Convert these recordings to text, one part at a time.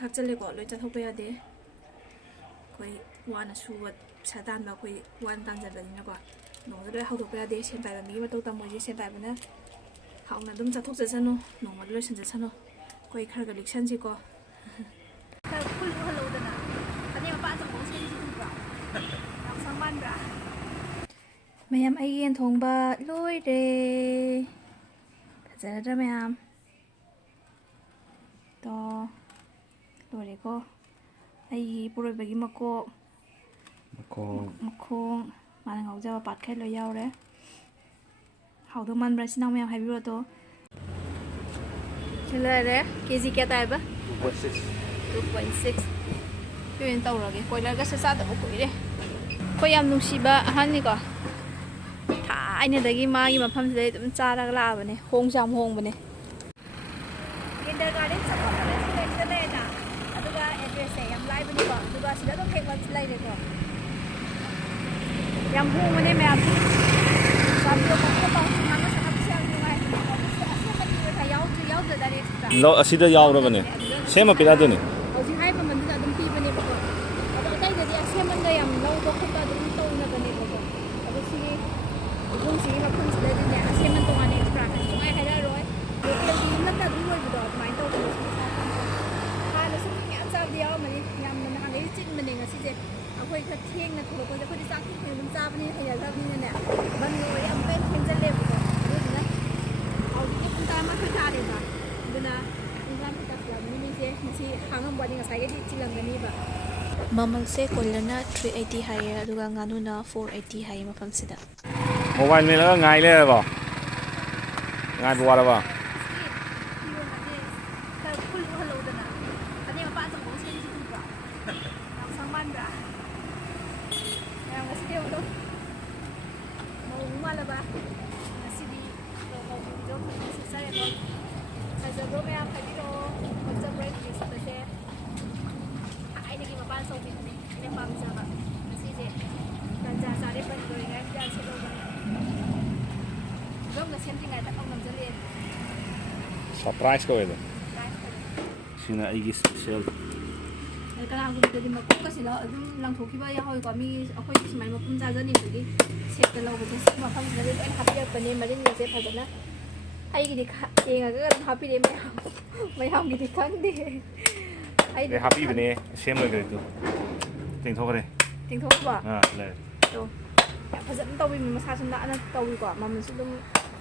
ꯈꯥꯛꯆꯜꯂꯦꯀꯣ ꯂꯣꯏ ꯆꯠꯊꯣꯛꯄ ꯌꯥꯗꯦ ꯑꯩꯈꯣꯏ ꯋꯥꯅ ꯁꯨꯕ ꯄꯩꯁꯥ ꯇꯥꯟꯕ ꯑꯩꯈꯣꯏ ꯋꯥꯅ ꯇꯥꯟꯖꯕꯅꯤꯅꯀꯣ ꯅꯣꯡꯃꯗ ꯂꯣꯏ ꯍꯧꯗꯣꯛꯄ ꯌꯥꯗꯦ ꯁꯦꯟ ꯄꯥꯏꯕ ꯃꯤꯒꯤ ꯃꯇꯧ ꯇꯝꯃꯣꯏꯁꯦ ꯁꯦꯟ ꯄꯥꯏꯕꯅ ꯍꯥꯎꯅ ꯑꯗꯨꯝ ꯆꯠꯊꯣꯛꯆꯁꯅꯨ ꯅꯣꯡꯃꯗ ꯂꯣꯏꯁꯤꯟꯖꯁꯅꯨ ꯑꯩꯈꯣꯏ ꯈꯔꯒ ꯂꯤꯛꯁꯟꯁꯤꯀꯣ ꯈꯔ ꯈꯨꯜꯂꯨꯍꯜꯂꯧꯗꯅ ꯐꯅꯦꯛ ꯃꯄꯥꯟ ꯑꯆꯧꯕ ꯁꯦꯠꯂꯤꯁꯤ ꯎꯕ꯭ꯔꯥ ꯌꯥꯎꯁꯪ ꯃꯥꯟꯕ꯭ꯔꯥ ꯃꯌꯥꯝ ꯑꯩ ꯌꯦꯟ ꯊꯣꯡꯕ ꯂꯣꯏꯔꯦ ꯐꯖꯔꯗ꯭ꯔꯥ ꯃꯌꯥꯝ ꯇꯣ ꯂꯣꯏꯔꯦꯀꯣ ꯑꯩꯒꯤ ꯏꯄꯨꯔꯣꯏꯕꯒꯤ ꯃꯈꯣꯡ ꯃꯥꯅ ꯉꯥꯎꯖꯕ ꯄꯥꯠꯈꯩ ꯂꯣꯏ ꯌꯥꯎꯔꯦ ꯍꯥꯎꯗꯧ ꯃꯥꯟꯕ꯭ꯔꯥ ꯏꯆꯤꯟ ꯏꯅꯥꯎ ꯃꯌꯥꯝ ꯍꯥꯏꯕꯤꯔꯣꯗꯣ ꯂꯣꯏꯔꯦ ꯀꯦꯖꯤ ꯀꯌꯥ ꯇꯥꯏꯕ 2.6 ꯑꯣꯏꯅ ꯇꯧꯔꯒꯦ ꯀꯣꯏꯂꯔꯒꯁꯨ ꯆꯥꯗꯕ ꯀꯨꯏꯔꯦ ꯑꯩꯈꯣꯏ ꯌꯥꯝ ꯅꯨꯡꯁꯤꯕ ꯑꯍꯟꯅꯤꯀꯣ ꯊꯥꯏꯅꯗꯒꯤ ꯃꯥꯒꯤ ꯃꯐꯝꯁꯤꯗꯩ ꯑꯗꯨꯝ ꯆꯥꯔꯒ ꯂꯥꯛꯑꯕꯅꯦ ꯍꯣꯡꯁꯨ ꯌꯥꯝ ꯍꯣꯡꯕꯅꯦ ꯀꯤꯟꯗꯔꯒꯥꯔꯗꯦꯟ ꯆꯠꯄꯗ ꯁꯤꯗꯩꯁꯤꯗ ꯂꯩꯔꯦꯅ ꯑꯗꯨꯒ ꯑꯦꯗ꯭ꯔꯦꯁꯁꯦ ꯌꯥꯝ ꯂꯥꯏꯕꯅꯤꯀꯣ ꯑꯗꯨꯒ ꯁꯤꯗ ꯑꯗꯨꯝ ꯍꯦꯛ ꯂꯩꯔꯦꯀꯣ ꯌꯥꯝ ꯍꯣꯡꯕꯅꯦ ꯃꯌꯥꯝ ꯆꯥꯕꯤꯌꯣ ꯃꯈꯣꯏ ꯄꯥꯎꯁꯤꯡ ꯉꯥꯡꯅ ꯁꯥꯟꯅꯕꯁꯨ ꯌꯥꯝ ꯅꯨꯡꯉꯥꯏꯕꯅꯦꯀꯣ ꯑꯁꯦꯡꯕꯗꯤ ꯄꯩꯁꯥ ꯌꯥꯎꯗ꯭ꯔꯗꯥꯏ ꯑꯦꯛꯁꯇ꯭ꯔꯥ ꯑꯁꯤꯗ ꯌꯥꯎꯔꯕꯅꯦ ꯁꯦꯝꯃ ꯄꯤꯔꯛꯑꯗꯣꯏꯅꯤ ꯍꯧꯖꯤꯛ ꯍꯥꯏꯕ ꯃꯃꯜꯗꯨꯗ ꯑꯗꯨꯝ ꯄꯤꯕꯅꯦꯕꯀꯣ ꯑꯗꯣ ꯑꯇꯩꯗꯗꯤ ꯑꯁꯦꯝꯃꯟꯒ ꯌꯥꯝ ꯂꯧꯕ ꯈꯣꯠꯄ ꯑꯗꯨꯝ ꯇꯧꯅꯕꯅꯦꯕꯀꯣ ꯑꯗꯣ ꯁꯤꯒꯤ ꯏꯕꯨꯡꯁꯤꯒꯤ ꯃꯐꯝꯁꯤꯗꯗꯤꯅꯦ ꯑꯁꯦꯝꯃꯟ ꯇꯣꯉꯥꯟꯅ ꯑꯦꯛꯁꯇ꯭ꯔꯥ ꯁꯨꯡꯍꯥꯏ ꯍꯥꯏꯔꯛꯑꯔꯣꯏ ꯂꯣꯀꯦꯜꯒꯤ ꯌꯨꯝꯂꯛꯇ ꯑꯗꯨꯝ ꯂꯣꯏꯕꯗꯣ ꯑꯗꯨꯃꯥꯏꯅ ꯇꯧꯕꯅꯦ ꯍꯥꯟꯅꯁꯨ ꯃꯤ ꯃꯌꯥꯝ ꯆꯥꯕꯗꯤ ꯌꯥꯎꯔꯝꯃꯅꯤ ꯌꯥꯝꯅ ꯅꯍꯥꯟꯗꯩ ꯆꯤꯟꯕꯅꯦ ꯉꯁꯤꯁꯦ ꯑꯩꯈꯣꯏ ꯈꯔ ꯊꯦꯡꯅ ꯊꯣꯛꯂꯛꯄꯁꯦ ꯑꯩꯈꯣꯏꯗꯤ ꯆꯥꯛ ꯊꯦꯡꯅ ꯑꯗꯨꯝ ꯆꯥꯕꯅꯤꯅ ꯍꯩꯅꯈ꯭ꯔꯕꯅꯤꯅꯅꯦ ꯕꯟꯒ ꯑꯣꯏꯔꯦ ꯑꯃꯨꯛꯀ ꯍꯦꯟꯅ ꯊꯦꯡꯖꯜꯂꯦꯕꯀꯣ ꯑꯗꯨꯗꯨꯅ ꯍꯧꯖꯤꯛꯇꯤ ꯄꯨꯡ 11 ꯇꯥꯔꯦꯕ ꯑꯗꯨꯅ ꯄꯨꯡ 11 ꯇꯥꯁꯤꯜꯂꯛꯑꯕꯅꯤ ꯃꯤꯁꯦ ꯉꯁꯤ ꯍꯥꯡꯉꯝꯕꯅꯤ ꯉꯁꯥꯏꯒꯩꯗꯤ ꯆꯤꯜꯂꯝꯒꯅꯤꯕ ꯃꯃꯜꯁꯦ ꯀꯣꯏꯂꯔꯅ 380 ꯍꯥꯏꯌꯦ ꯑꯗꯨꯒ ꯉꯥꯅꯨꯅ 480 ꯍꯥꯏꯌꯦ ꯃꯐꯝꯁꯤꯗ ꯃꯣꯕꯥꯏꯜ ꯃꯦꯜꯂꯒ ꯉꯥꯏ ꯂꯩꯔꯕꯣ ꯉꯥꯏꯕ ꯋꯥꯔꯕ ꯈꯔ ꯈꯨꯜꯂꯨꯍꯜꯂꯧꯗꯅ ꯐꯅꯦꯛ ꯃꯄꯥꯟ ꯑꯆꯧꯕ ꯁꯦꯠꯂꯤꯁꯤ ꯎꯕ꯭ꯔꯥ ꯌꯥꯎꯁꯪ ꯃꯥꯟꯕ꯭ꯔꯥ ꯃꯌꯥꯝ ꯉꯁꯤꯗꯤ ꯑꯃꯨꯛ ꯃꯧ ꯃꯥꯜꯂꯕ ꯉꯁꯤꯗꯤ ꯃꯧꯒꯤꯗꯣ ꯐꯖꯅ ꯁꯦꯠꯆꯔꯦꯀꯣ ꯐꯖꯕ꯭ꯔꯣ ꯃꯌꯥꯝ ꯍꯥꯏꯕꯤꯔꯛꯑꯣ ꯄꯛꯆꯕ꯭ꯔꯣ ꯑꯩ ꯐꯅꯦꯛ ꯁꯦꯠꯄꯁꯦ ꯊꯥꯏꯅꯒꯤ ꯃꯄꯥꯟ ꯑꯆꯧꯕꯤꯗꯨꯅꯦ ꯑꯩꯅ ꯄꯥꯝꯖꯕ ꯉꯁꯤꯁꯦ ꯇꯟꯖꯥ ꯆꯥꯔꯦ ꯕꯟ ꯂꯣꯏꯔꯤꯉꯩꯁꯤꯗ ꯁꯦꯠꯍꯧꯕꯅꯦ ꯐꯤꯕꯝꯒ ꯁꯦꯝꯗ꯭ꯔꯤꯉꯩꯗ ꯇꯛ ꯅꯝꯁꯤꯜꯂꯛꯑꯦ ꯁꯔꯄ꯭ꯔꯥꯏꯖ ꯀꯧꯋꯦꯗꯣ ꯁꯤꯅ ꯑꯩꯒꯤ ꯏꯁꯄꯤꯁꯦꯜ ꯀꯅꯥꯒꯨꯝꯕꯗꯗꯤ ꯃꯀꯨꯞꯀꯁꯤ ꯑꯗꯨꯝ ꯂꯪꯊꯣꯛꯈꯤꯕ ꯌꯥꯎꯏꯀꯣ ꯃꯤ ꯑꯩꯈꯣꯏꯗꯤ ꯁꯨꯃꯥꯏꯅ ꯃꯄꯨꯝ ꯆꯥꯖꯅꯤꯡꯕꯒꯤ ꯁꯦꯠꯇ ꯂꯧꯕꯁꯦ ꯁꯤ ꯃꯐꯝꯁꯤꯗꯗꯤ ꯂꯣꯏꯅ ꯍꯥꯞꯄꯤꯔꯛꯄꯅꯦ ꯃꯔꯤꯟꯒꯁꯦ ꯐꯖꯅ ꯑꯩꯒꯤꯗꯤ ꯌꯦꯡꯉꯒ ꯑꯗꯨꯝ ꯄꯤꯔꯛꯑꯦ ꯃꯌꯥꯝꯒꯤꯗꯤ ꯈꯪꯗꯦ ꯑꯩ ꯍꯥꯞꯄꯤꯕꯅꯦ ꯁꯦꯝ ꯂꯣꯏꯈ꯭ꯔꯦ ꯇꯦꯡꯊꯣꯛꯈ꯭ꯔꯦ ꯇꯦꯡꯊꯣꯛꯈ꯭ꯔꯕ ꯂꯩꯔꯦ ꯌꯥꯝ ꯐꯖꯅ ꯇꯧꯕꯤꯕ ꯃꯁꯥꯁꯨ ꯅꯥꯟꯅ ꯇꯧꯏꯀꯣ ꯃꯃꯜꯁꯨ ꯑꯗꯨꯝ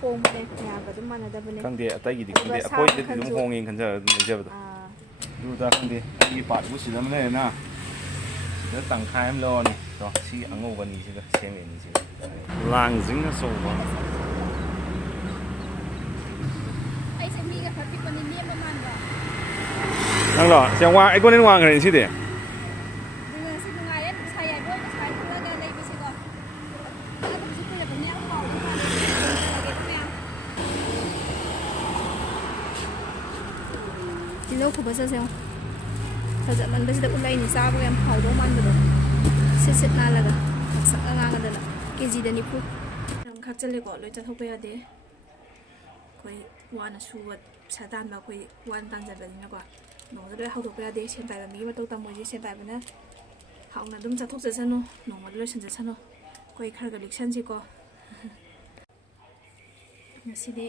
ꯍꯣꯡꯕꯅꯦ ꯃꯌꯥꯝꯒ ꯑꯗꯨꯝ ꯃꯥꯟꯅꯗꯕꯅꯦ ꯈꯪꯗꯦ ꯑꯇꯩꯒꯤꯗꯤ ꯑꯗꯨꯒ ꯈꯪꯗꯦ ꯁꯥ ꯑꯩꯈꯣꯏꯗꯗꯤ ꯑꯗꯨꯝ ꯃꯈꯜꯁꯨ ꯍꯣꯡꯉꯦ ꯈꯟꯖꯔꯒ ꯑꯗꯨꯝ ꯂꯩꯖꯕꯗꯣ ꯑꯗꯨꯗ ꯈꯪꯗꯦ ꯑꯩꯒꯤ ꯄꯥꯔꯠꯕꯨ ꯁꯤꯗ ꯑꯃ ꯂꯩꯔꯦꯅ ꯁꯤꯗ ꯇꯪꯈꯥꯏ ꯑꯃ ꯂꯧꯔꯅꯤ ꯁꯤ ꯑꯉꯧꯕ ꯑꯅꯤꯁꯤꯒ ꯁꯦꯝꯃꯤ ꯑꯅꯤꯁꯤꯒ ꯂꯥꯡꯖꯤꯡ ꯑꯆꯧꯕ ꯑꯩꯁꯦ ꯃꯤꯒ ꯈꯔ ꯄꯤꯛꯄꯅꯤ ꯅꯦꯝꯕ ꯃꯥꯟꯕ ꯅꯪꯂꯣ ꯑꯩꯉꯣꯟꯗ ꯋꯥꯡꯈ꯭ꯔꯦ ꯁꯤꯗꯤ ꯉꯁꯤ ꯅꯨꯡꯉꯥꯏꯔꯦ ꯅꯨꯡꯁꯥ ꯌꯥꯏꯕ ꯑꯣꯏꯅ ꯁꯨꯃꯥꯏꯅ ꯊꯣꯛꯂꯒ ꯂꯩꯕꯁꯦꯀꯣ ꯆꯥꯗꯕꯁꯨ ꯀꯨꯏꯔꯕꯅꯤ ꯌꯥꯝ ꯍꯥꯎꯗꯧ ꯃꯥꯜꯂꯦ ꯌꯦꯡꯖꯔꯒꯦꯀꯣ ꯃꯌꯥꯝ ꯇꯤꯜꯍꯧ ꯈꯨꯕꯁꯁꯦ ꯐꯖꯃꯟꯕꯁꯤꯗ ꯎꯠꯂꯛꯏꯅꯤ ꯆꯥꯕꯒ ꯌꯥꯝ ꯍꯥꯎꯗꯧ ꯃꯥꯟꯕꯗꯣ ꯁꯤꯠ ꯁꯤꯠ ꯅꯥꯜꯂꯒ ꯉꯛꯁꯪꯒ ꯉꯥꯡꯉꯗꯅ ꯀꯦꯖꯤꯗ 90 ꯌꯥꯝ ꯈꯥꯛꯆꯜꯂꯦꯀꯣ ꯂꯣꯏ ꯆꯠꯊꯣꯛꯄ ꯌꯥꯗꯦ ꯑꯩꯈꯣꯏ ꯋꯥꯅ ꯁꯨꯕ ꯄꯩꯁꯥ ꯇꯥꯟꯕ ꯑꯩꯈꯣꯏ ꯋꯥꯅ ꯇꯥꯟꯖꯕꯅꯤꯅꯀꯣ ꯅꯣꯡꯃꯗ ꯂꯣꯏ ꯍꯧꯗꯣꯛꯄ ꯌꯥꯗꯦ ꯁꯦꯟ ꯄꯥꯏꯕ ꯃꯤꯒꯤ ꯃꯇꯧ ꯇꯝꯃꯣꯏꯁꯦ ꯁꯦꯟ ꯄꯥꯏꯕꯅ ꯍꯥꯎꯅ ꯑꯗꯨꯝ ꯆꯠꯊꯣꯛꯆꯁꯅꯨ ꯅꯣꯡꯃꯗ ꯂꯣꯏꯁꯤꯟꯖꯁꯅꯨ ꯑꯩꯈꯣꯏ ꯈꯔꯒ ꯂꯤꯛꯁꯟꯁꯤꯀꯣ ꯉꯁꯤꯗꯤ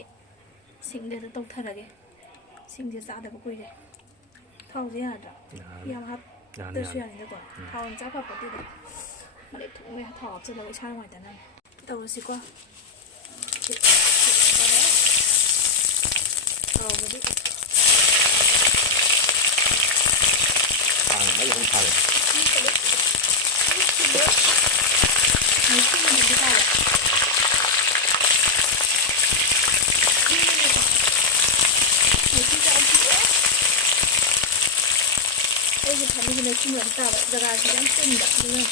ꯁꯤꯡꯗ ꯇꯧꯊꯔꯒꯦ ꯁꯤꯡꯁꯦ ꯆꯥꯗꯕ ꯀꯨꯏꯔꯦ ꯊꯥꯎꯁꯦ ꯌꯥꯗ꯭ꯔꯥ ꯌꯥꯝ ꯍꯥꯞꯇ꯭ꯔꯁꯨ ꯌꯥꯅꯤꯗꯀꯣ ꯊꯥꯎ ꯆꯥ ꯐꯄꯣꯠꯇꯦꯗ ꯃꯔꯦꯛ ꯊꯨꯡꯉꯦ ꯊꯥꯎ ꯍꯥꯞꯆꯤꯜꯂꯒ ꯏꯁꯥ ꯅꯨꯡꯉꯥꯏꯇꯅꯕ ꯇꯧꯔꯁꯤꯀꯣ ꯊꯥꯎꯕꯨꯗꯤ ꯑꯩꯒꯤ ꯐꯝꯃꯤꯁꯤꯅ ꯁꯤꯃꯨꯛ ꯇꯥꯕ ꯖꯒꯥꯁꯤ ꯌꯥꯝ ꯆꯤꯟꯕ ꯑꯗꯨꯅ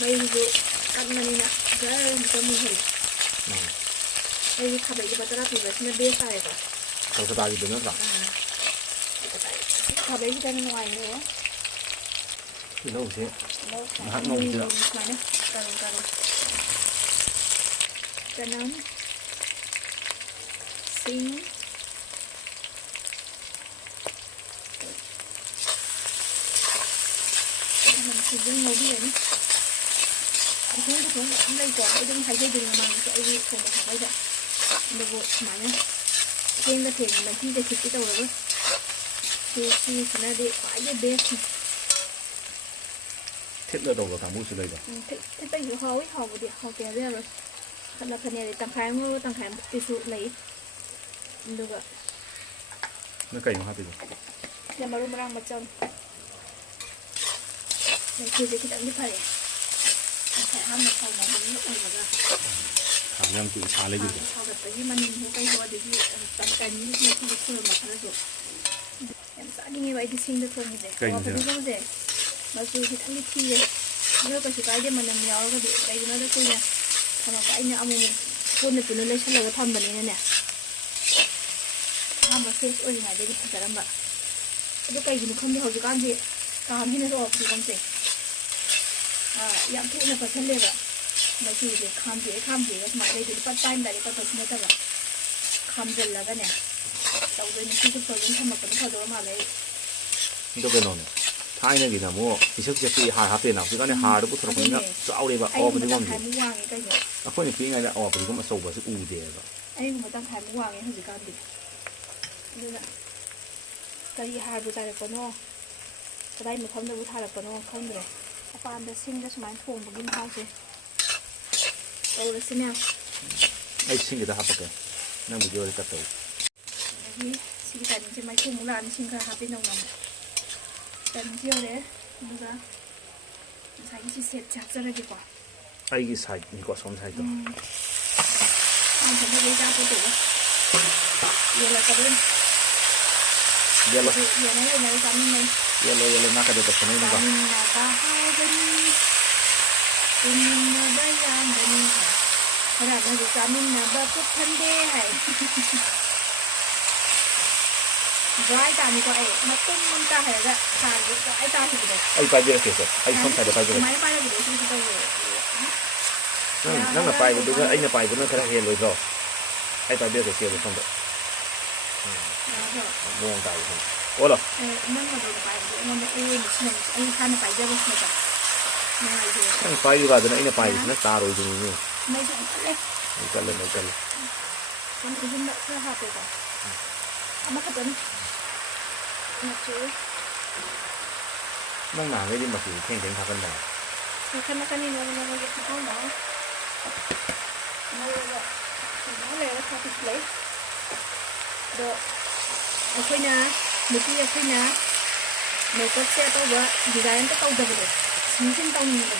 ꯃꯩꯁꯨ ꯀꯟꯕꯅꯤꯅ ꯖꯔ ꯑꯃꯨꯛꯇ ꯃꯨꯟꯍꯜꯂꯦ ꯑꯩꯒꯤ ꯈꯥꯕꯩ ꯂꯨꯄꯥ 10 ꯄꯤꯕꯁꯤꯅ ꯕꯦꯁ ꯇꯥꯔꯦꯀꯣ ꯀꯜꯀꯇꯥꯒꯤꯗꯨ ꯅꯠꯇ꯭ꯔꯥ ꯈꯥꯕꯩꯁꯤꯗꯅ ꯅꯨꯡꯉꯥꯏꯔꯦ ꯇꯤꯜꯍꯧꯁꯦ ꯉꯥꯏꯍꯥꯛ ꯉꯧꯕꯁꯤꯗ ꯁꯨꯃꯥꯏꯅ ꯆꯅꯝ ꯁꯤꯡ ꯑꯗꯨꯝ ꯉꯧꯕꯤꯔꯅꯤ ꯈꯨꯊꯣꯡ ꯃꯌꯥꯝ ꯂꯩꯀꯣ ꯑꯩ ꯑꯗꯨꯝ ꯍꯥꯏꯖꯗꯣꯏꯅꯤ ꯃꯃꯥꯡꯗꯁꯨ ꯑꯩꯒꯤ ꯊꯣꯡꯕ ꯊꯥꯛꯄꯩꯗ ꯑꯗꯨꯕꯨ ꯁꯨꯃꯥꯏꯅ ꯊꯦꯡꯅ ꯃꯍꯤꯒ ꯈꯤꯇꯤ ꯇꯧꯔꯒ ꯁꯤꯁꯤꯅꯗꯤ ꯈ꯭ꯋꯥꯏꯗꯒꯤ ꯕꯦꯁꯅꯤ ꯊꯤꯠꯂ ꯇꯧꯕ ꯀꯥꯡꯕꯨꯁꯨ ꯂꯩꯕ ꯊꯤꯠꯄꯩꯁꯨ ꯍꯥꯎꯕꯗꯤ ꯍꯥꯎꯇꯦ ꯍꯥꯏꯕ ꯌꯥꯔꯣꯏ ꯈꯠꯅ ꯈꯅꯦꯗꯤ ꯇꯪꯈꯥꯏ ꯑꯃ ꯇꯪꯈꯥꯏ ꯑꯃꯨꯛꯇꯤꯁꯨ ꯂꯩ ꯑꯗꯨꯒ ꯅꯣꯏ ꯀꯩꯅꯣ ꯍꯥꯞꯄꯤꯕ ꯃꯔꯨ ꯃꯔꯥꯡ ꯃꯆꯜ ꯃꯩꯈꯨꯁꯦ ꯈꯤꯇꯪꯗꯤ ꯐꯔꯦ ꯉꯁꯥꯏ ꯑꯍꯥꯟꯕ ꯊꯥꯎꯅꯕꯅꯤꯅ ꯑꯣꯏꯔꯒ ꯊꯥꯎ ꯌꯥꯝ ꯀꯨꯏꯅ ꯁꯥ ꯂꯩꯈꯤꯕꯗꯣ ꯁꯥꯒꯠꯄꯒꯤ ꯃꯅꯤꯟꯁꯨ ꯀꯩꯁꯨ ꯑꯗꯒꯤ ꯇꯥꯏꯃꯤꯡꯁꯨ ꯃꯩꯈꯨꯁꯨ ꯈꯨꯔꯝꯕ ꯈꯔꯁꯨ ꯌꯥꯝ ꯆꯥꯅꯤꯡꯉꯦꯕ ꯑꯩꯗꯤ ꯁꯤꯡꯗ ꯊꯣꯡꯕꯁꯦ ꯀꯩꯅꯣ ꯁꯤꯅ ꯐꯗꯤꯒꯣꯝꯁꯦ ꯃꯆꯨ ꯈꯤꯇꯪꯗꯤ ꯊꯤꯌꯦ ꯑꯗꯨꯒ ꯀꯩꯁꯨ ꯀꯥꯏꯗꯦ ꯃꯅꯝ ꯌꯥꯎꯔꯒꯗꯤ ꯀꯩꯒꯤꯅꯣꯗ ꯀꯨꯏꯅ ꯊꯝꯃꯛꯄ ꯑꯩꯅ ꯑꯃꯨꯛ ꯄꯨꯟꯅ ꯂꯩꯁꯜꯂꯒ ꯊꯝꯕꯅꯤꯅꯅꯦ ꯑꯍꯥꯟꯕ ꯐ꯭ꯔꯦꯁ ꯑꯣꯏꯔꯤꯉꯩꯗꯗꯤ ꯐꯖꯔꯝꯕ ꯑꯗꯨ ꯀꯩꯒꯤꯅꯣ ꯈꯪꯗꯦ ꯍꯧꯖꯤꯛꯀꯥꯟꯁꯦ ꯀꯥꯝꯍꯦꯟꯅ ꯐꯗꯤꯒꯣꯝꯁꯦ ꯌꯥꯝ ꯊꯨꯅ ꯄꯠꯁꯜꯂꯦꯕ ꯃꯆꯨꯁꯦ ꯈꯥꯝꯗꯦꯒ ꯁꯨꯃꯥꯏꯅ ꯂꯩꯗꯣꯏꯅꯤ ꯄꯠ ꯇꯥꯏꯝ ꯗꯥꯏꯔꯦꯛ ꯄꯠꯄꯁꯨ ꯅꯠꯇꯕ ꯈꯥꯝꯖꯜꯂꯒꯅꯦ ꯇꯧꯗꯣꯏꯅꯤ ꯁꯤꯁꯨ ꯐꯖꯅ ꯊꯝꯃꯛꯄꯅ ꯐꯗꯧꯕ ꯃꯥꯜꯂꯦ ꯑꯩ ꯑꯗꯣ ꯀꯩꯅꯣꯅꯦ ꯊꯥꯏꯅꯒꯤꯅ ꯑꯃꯨꯛ ꯄꯤꯁꯛ ꯄꯤꯛꯏ ꯍꯥꯔ ꯍꯥꯞꯄꯦꯅ ꯍꯧꯖꯤꯛꯀꯥꯟꯗꯤ ꯍꯥꯔꯗ ꯄꯨꯊꯣꯔꯛꯄꯅꯤꯅ ꯆꯥꯎꯔꯦꯕ ꯑꯋꯥ ꯐꯗꯤꯒꯣꯝꯁꯦ ꯋꯥꯡꯉꯦ ꯀꯩꯅꯣ ꯑꯩꯈꯣꯏꯅ ꯄꯤꯛꯏꯉꯩꯗ ꯑꯋꯥ ꯐꯗꯤꯒꯣꯝ ꯑꯆꯧꯕꯁꯤ ꯎꯗꯦꯕ ꯑꯩꯒꯨꯝꯕ ꯇꯪꯈꯥꯏꯃꯨꯛ ꯋꯥꯡꯉꯦ ꯍꯧꯖꯤꯛꯀꯥꯟꯗꯤ ꯑꯗꯨꯅ ꯀꯔꯤ ꯍꯥꯔꯕꯨ ꯆꯥꯏꯔꯛꯄꯅꯣ ꯀꯗꯥꯏ ꯃꯐꯝꯗꯕꯨ ꯊꯥꯔꯛꯄꯅꯣ ꯈꯪꯗ꯭ꯔꯦ ꯃꯄꯥꯟꯗ ꯁꯤꯡꯗ ꯁꯨꯃꯥꯏꯅ ꯊꯣꯡꯕꯒꯤ ꯃꯍꯥꯎꯁꯦ ꯇꯧꯔꯁꯤꯅꯦ ꯑꯩ ꯁꯤꯡꯒꯤꯗ ꯍꯥꯞꯄꯛꯀꯦ ꯅꯪ ꯚꯤꯗꯤꯑꯣꯗ ꯀꯠ ꯇꯧ ꯑꯗꯒꯤ ꯁꯤꯒꯤ ꯇꯥꯏꯃꯤꯡꯁꯦ ꯃꯩꯈꯨꯃꯨꯛ ꯂꯥꯛꯑꯅꯤ ꯁꯤꯡ ꯈꯔ ꯍꯥꯞꯄꯤ ꯅꯧꯅ ꯇꯥꯏꯃꯤꯡꯁꯦ ꯌꯧꯔꯛꯑꯦ ꯑꯗꯨꯒ ꯉꯁꯥꯏꯒꯤ ꯁꯤ ꯁꯦꯠꯁꯦ ꯍꯥꯞꯆꯔꯒꯦꯀꯣ ꯑꯩꯒꯤ ꯁꯥꯏꯠꯅꯤꯀꯣ ꯁꯣꯝ ꯁꯥꯏꯠꯇꯣ ꯊꯝꯃꯒ ꯆꯥꯛꯄꯣꯠꯇꯣ ꯌꯦꯜꯂꯛꯀꯗꯣꯏꯅꯤ ꯌꯦꯜꯂꯣ ꯌꯦꯟꯅꯔ ꯆꯥꯃꯤꯟꯅꯩ ꯌꯦꯜꯂꯣ ꯅꯥꯀꯟꯗ ꯇꯧꯁꯟꯅꯩꯅꯤꯀꯣ ꯆꯥꯃꯤꯟꯅꯕ ꯍꯥꯎꯕꯅꯤ ꯇꯨꯃꯤꯟꯅꯕ ꯌꯥꯝꯕꯅꯤ ꯍꯥꯏ ꯈꯔ ꯑꯃꯁꯨ ꯆꯥꯃꯤꯟꯅꯕ ꯄꯨꯛ ꯊꯟꯗꯦ ꯍꯥꯏ ꯗ꯭ꯔꯥꯏ ꯇꯥꯅꯤꯀꯣ ꯑꯩ ꯃꯇꯨꯝ ꯑꯃ ꯇꯥꯍꯜꯂꯒ ꯈꯥꯡꯁꯦ ꯗ꯭ꯔꯥꯏ ꯇꯥꯈꯤꯕꯗꯣ ꯑꯩ ꯄꯥꯏꯕꯤꯔꯛꯀꯦꯁꯦ ꯑꯩ ꯁꯣꯝ ꯁꯥꯏꯗ ꯄꯥꯏꯕꯤꯔꯛꯀꯦ ꯑꯗꯨꯃꯥꯏꯅ ꯄꯥꯏꯔꯛꯄꯗꯣ ꯁꯤꯁꯨ ꯇꯧꯋꯦ ꯅꯪꯅ ꯄꯥꯏꯕꯗꯨꯒ ꯑꯩꯅ ꯄꯥꯏꯕꯗꯨꯅ ꯈꯔ ꯍꯦꯜꯂꯣꯏꯗ꯭ꯔꯣ ꯑꯩ ꯄꯥꯏꯕꯤꯔꯛꯀꯦ ꯆꯦꯗꯣ ꯁꯣꯝꯗ ꯃꯑꯣꯡ ꯇꯥꯏ ꯁꯣꯝꯗ ꯑꯣꯂꯣ ꯅꯪ ꯑꯗꯨꯗ ꯄꯥꯏꯕꯗꯣ ꯑꯩꯉꯣꯟꯗ ꯑꯩ ꯁꯤꯅ ꯑꯩ ꯏꯁꯥꯅ ꯄꯥꯏꯖꯕꯁꯤꯅꯦꯕ ꯅꯨꯡꯉꯥꯏꯖꯩ ꯅꯪ ꯄꯥꯏꯔꯤꯕꯗꯨꯅ ꯑꯩꯅ ꯄꯥꯏꯕꯁꯤꯅ ꯇꯥꯔꯣꯏꯗꯣꯏꯅꯤꯅꯦ ꯃꯩꯁꯨ ꯌꯥꯝ ꯀꯜꯂꯦ ꯃꯩ ꯀꯜꯂꯦ ꯏꯁꯤꯡ ꯈꯔ ꯍꯥꯞꯄꯦꯀꯣ ꯑꯃꯈꯛꯇꯅꯤ ꯃꯆꯨ ꯅꯪ ꯅꯍꯥꯟꯒꯩꯗꯤ ꯃꯆꯨ ꯊꯦꯡ ꯊꯥꯀꯟꯗꯅ ꯃꯈꯟ ꯅꯣꯡꯃꯒꯤ ꯊꯥꯎꯅ ꯉꯧꯔꯒ ꯉꯥꯏꯍꯥꯛ ꯂꯩꯔꯒ ꯊꯥꯛꯄꯁꯨ ꯂꯩ ꯑꯗꯣ ꯑꯩꯈꯣꯏꯅ ꯅꯨꯄꯤ ꯑꯩꯈꯣꯏꯅ ꯃꯦꯀꯞꯁꯦ ꯑꯇꯧꯕ ꯗꯤꯖꯥꯏꯟ ꯑꯝꯇ ꯇꯧꯗꯕꯗꯣ ꯁꯤꯟ ꯇꯧꯅꯤꯡꯕꯗꯣ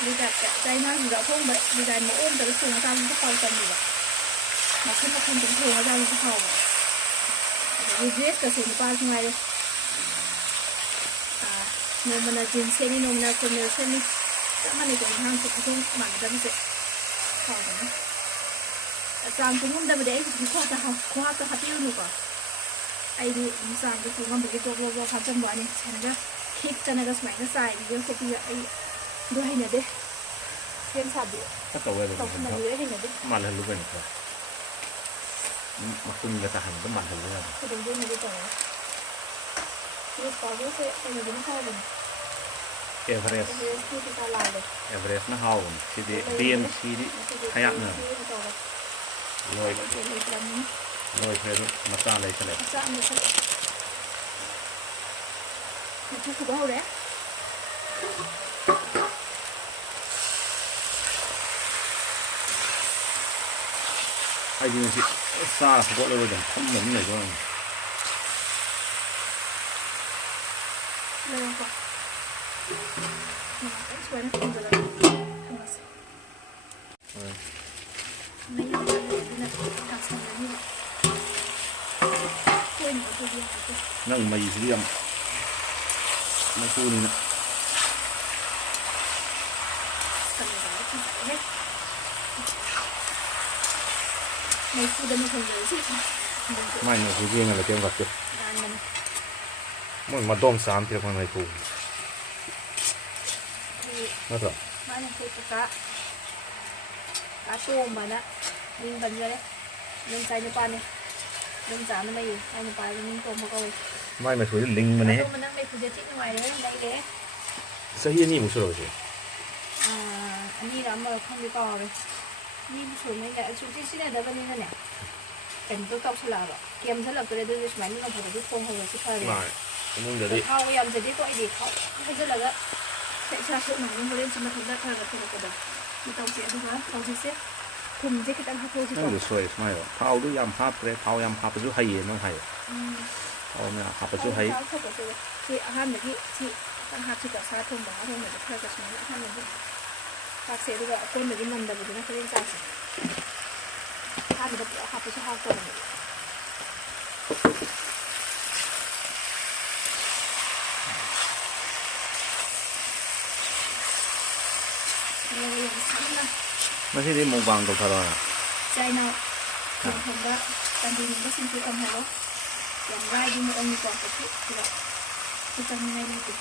ꯑꯗꯨ ꯇꯥꯏꯞꯇ ꯆꯥꯏꯅꯥꯒꯤꯗ ꯑꯍꯣꯡꯕ ꯗꯤꯖꯥꯏꯟ ꯃꯑꯣꯡꯗꯒ ꯊꯣꯡꯉ ꯆꯥꯕꯁꯨ ꯍꯥꯎꯇꯕꯅꯦꯕ ꯃꯈꯜ ꯑꯗꯨꯝ ꯊꯣꯡꯉ ꯆꯥꯕꯁꯨ ꯍꯥꯎꯕ ꯑꯗꯒꯤ ꯗ꯭ꯔꯦꯁꯀꯁꯦ ꯅꯨꯄꯥꯁꯨ ꯉꯥꯏꯔꯦ ꯅꯣꯡꯃꯅ ꯖꯤꯟꯁ ꯁꯦꯠꯅꯤ ꯅꯣꯡꯃꯅ ꯐꯣꯔꯃꯦꯜ ꯁꯦꯠꯅꯤ ꯆꯞ ꯃꯥꯟꯅꯩꯀꯣ ꯏꯟꯁꯥꯡꯁꯦ ꯈꯨꯊꯣꯡ ꯃꯥꯟꯅꯗꯕꯁꯦ ꯍꯥꯎꯕꯅꯤ ꯆꯥꯡ ꯄꯨꯡꯉꯝꯗꯕꯗꯤ ꯑꯩ ꯍꯧꯖꯤꯛꯀꯤ ꯈꯨꯍꯥꯞꯇ ꯍꯥꯞꯄꯤꯔꯨꯅꯨꯀꯣ ꯑꯩꯗꯤ ꯆꯥꯡꯗꯣ ꯄꯨꯡꯉꯝꯕꯒꯤ ꯕ꯭ꯂꯣꯛ ꯍꯥꯞꯆꯟꯕ ꯋꯥꯅꯤ ꯁꯦꯟꯅꯒ ꯈꯤꯛꯇꯅꯒ ꯁꯨꯃꯥꯏꯅ ꯆꯥꯏꯕꯤꯒ ꯈꯣꯠꯄꯤꯒ ꯑꯩ ꯑꯗꯨ ꯍꯩꯅꯗꯦ ꯁꯦꯝ ꯁꯥꯕꯤ ꯇꯧꯁꯟꯅꯕꯤꯗꯣ ꯑꯩ ꯍꯩꯅꯗꯦ ꯃꯥꯜꯍꯜꯂꯨ ꯀꯩꯅꯣ ꯈꯔ ꯃꯇꯨꯡꯗ ꯇꯥꯍꯟꯕ ꯃꯥꯜꯍꯜꯂꯨ ꯌꯥꯗ꯭ꯔꯣ ꯀꯩꯗꯧꯗꯣꯏꯅꯣ ꯇꯧꯔꯒ ꯔꯣꯁ ꯄꯥꯎꯗꯔꯁꯦ ꯀꯩꯅꯣꯗꯨꯅ ꯍꯥꯎꯕꯅꯤ ꯑꯦꯚꯔꯦꯁꯀꯤ ꯀꯩꯀꯥ ꯂꯥꯜꯂꯦ ꯑꯦꯚꯔꯦꯁꯅ ꯍꯥꯎꯕꯅꯤ ꯁꯤꯗꯤ BMCꯗꯤ ꯈꯌꯥꯛꯅ ꯂꯣꯏꯈ꯭ꯔꯦ ꯑꯗꯨ ꯃꯆꯥ ꯂꯩꯁꯜꯂꯦ ꯃꯆꯨ ꯈꯨꯕ ꯍꯧꯔꯦ ꯑꯩꯗꯤ ꯉꯁꯤ ꯆꯥꯔ ꯍꯧꯒꯠꯂꯔꯣꯏꯗꯅ ꯐꯝꯃ ꯑꯗꯨꯝ ꯂꯩꯗꯣꯏꯅꯤ ꯂꯩꯔꯣꯀꯣ ꯁꯨꯃꯥꯏꯅ ꯊꯝꯖꯤꯜꯂꯒ ꯊꯝꯃꯁꯦ ꯃꯩ ꯑꯗꯨꯅ ꯇꯥꯁꯜꯂꯅꯤꯕ ꯇꯣꯏꯅ ꯑꯗꯨꯗꯤ ꯌꯥꯗꯦ ꯅꯪ ꯃꯩꯁꯤꯗꯤ ꯌꯥꯝ ꯃꯩꯈꯨꯅꯤꯅ ꯃꯩꯈꯨꯗꯅ ꯊꯣꯡꯖꯔꯁꯤ ꯃꯥꯏ ꯃꯩꯈꯨ ꯌꯦꯡꯉꯒ ꯀꯩꯝ ꯀꯠꯇꯦ ꯃꯣꯏ ꯃꯗꯣꯝ ꯆꯥꯝ ꯄꯤꯔꯛꯄ ꯃꯩꯈꯨ ꯅꯠꯇ꯭ꯔꯣ ꯃꯥꯅ ꯑꯩꯈꯣꯏ ꯀꯀꯥ ꯇꯣꯝꯕꯅ ꯃꯤꯡ ꯄꯟꯖꯔꯦ ꯑꯗꯨꯝ ꯆꯥꯏ ꯅꯨꯄꯥꯅꯦ ꯑꯗꯨꯝ ꯆꯥꯅ ꯃꯩ ꯑꯩ ꯅꯨꯄꯥꯒꯤ ꯃꯤꯡ ꯇꯣꯝꯕ ꯀꯧꯏ ꯃꯥꯏ ꯃꯩꯈꯨꯗꯤ ꯂꯤꯡꯕꯅꯦ ꯑꯗꯣ ꯅꯪ ꯃꯩꯈꯨꯁꯦ ꯊꯤ ꯅꯨꯡꯉꯥꯏꯔꯦ ꯂꯩꯔꯦ ꯆꯍꯤ ꯑꯅꯤꯃꯨꯛ ꯁꯨꯔꯕꯁꯦ ꯑꯅꯤꯔ ꯑꯃꯔ ꯈꯪꯗꯦ ꯀꯥꯎꯔꯦ ꯑꯅꯤꯕꯨ ꯁꯨꯔꯝꯃꯦ ꯁꯨꯡꯁꯤ ꯁꯤꯖꯤꯟꯅꯗꯕꯅꯤꯅꯅꯦ ꯀꯩꯅꯣ ꯇꯧꯁꯜꯂꯛꯑꯕ ꯀꯦꯝꯁꯜꯂꯛꯇ꯭ꯔꯦ ꯑꯗꯨꯗꯤ ꯁꯨꯃꯥꯏꯅ ꯅꯣꯡꯐꯗꯗꯤ ꯊꯣꯡꯍꯧꯔꯁꯤ ꯐꯔꯦ ꯏꯃꯨꯡꯗꯗꯤ ꯊꯥꯎ ꯌꯥꯝꯖꯗꯦꯀꯣ ꯑꯩꯗꯤ ꯊꯥꯎ ꯍꯩꯖꯤꯜꯂꯒ ꯏꯁꯥ ꯁꯣꯛꯅꯕ ꯍꯣꯔꯦꯟꯁꯤ ꯃꯊꯟꯇ ꯈꯔ ꯊꯣꯛꯂꯛꯄꯗꯣ ꯁꯤ ꯇꯧꯁꯦ ꯑꯗꯨꯒ ꯍꯧꯖꯤꯛꯁꯦ ꯊꯨꯝꯁꯦ ꯈꯤꯇꯪ ꯍꯥꯞꯊꯣꯛꯁꯤꯀꯣ ꯅꯪꯗꯣ ꯁꯣꯏ ꯁꯨꯃꯥꯏꯅ ꯊꯥꯎꯗꯨ ꯌꯥꯝ ꯍꯥꯞꯇ꯭ꯔꯦ ꯊꯥꯎ ꯌꯥꯝ ꯍꯥꯞꯄꯁꯨ ꯍꯩꯌꯦ ꯅꯪ ꯍꯥꯏꯌꯦ ꯊꯥꯎꯅ ꯍꯥꯞꯄꯁꯨ ꯍꯩ ꯁꯤ ꯑꯍꯥꯟꯕꯒꯤ ꯁꯤ ꯈꯤꯇꯪ ꯍꯥꯞꯁꯤꯀꯣ ꯁꯥ ꯊꯣꯡꯕ ꯉꯥ ꯊꯣꯡꯕꯗ ꯈꯔ ꯁꯨꯃꯥꯏꯅ ꯑꯍꯥꯟꯕꯒꯤ ꯆꯥꯛꯁꯦ ꯑꯗꯨꯒ ꯑꯀꯣꯟꯕꯒꯤ ꯅꯝꯗꯕꯗꯨꯅ ꯍꯣꯔꯦꯟ ꯆꯥꯛꯁꯦ ꯑꯍꯥꯟꯕꯗ ꯄꯨꯂꯞ ꯍꯥꯞꯄꯁꯨ ꯍꯥꯞꯇꯕꯅꯤ ꯉꯁꯤꯗꯤ ꯃꯨꯛꯕꯥꯡ ꯇꯧꯊꯔꯣꯏ ꯆꯥꯏꯅꯥꯎ ꯊꯣꯡꯕ ꯇꯟꯗꯤꯒꯨꯝꯕꯁꯤꯡꯁꯨ ꯇꯝꯍꯜꯂꯣ ꯌꯥꯝ ꯂꯥꯏꯕ ꯃꯑꯣꯡꯅꯤꯀꯣ ꯀꯩꯁꯨ ꯁꯤꯗ ꯆꯪꯅꯤꯡꯉꯥꯏ ꯂꯩꯇꯦ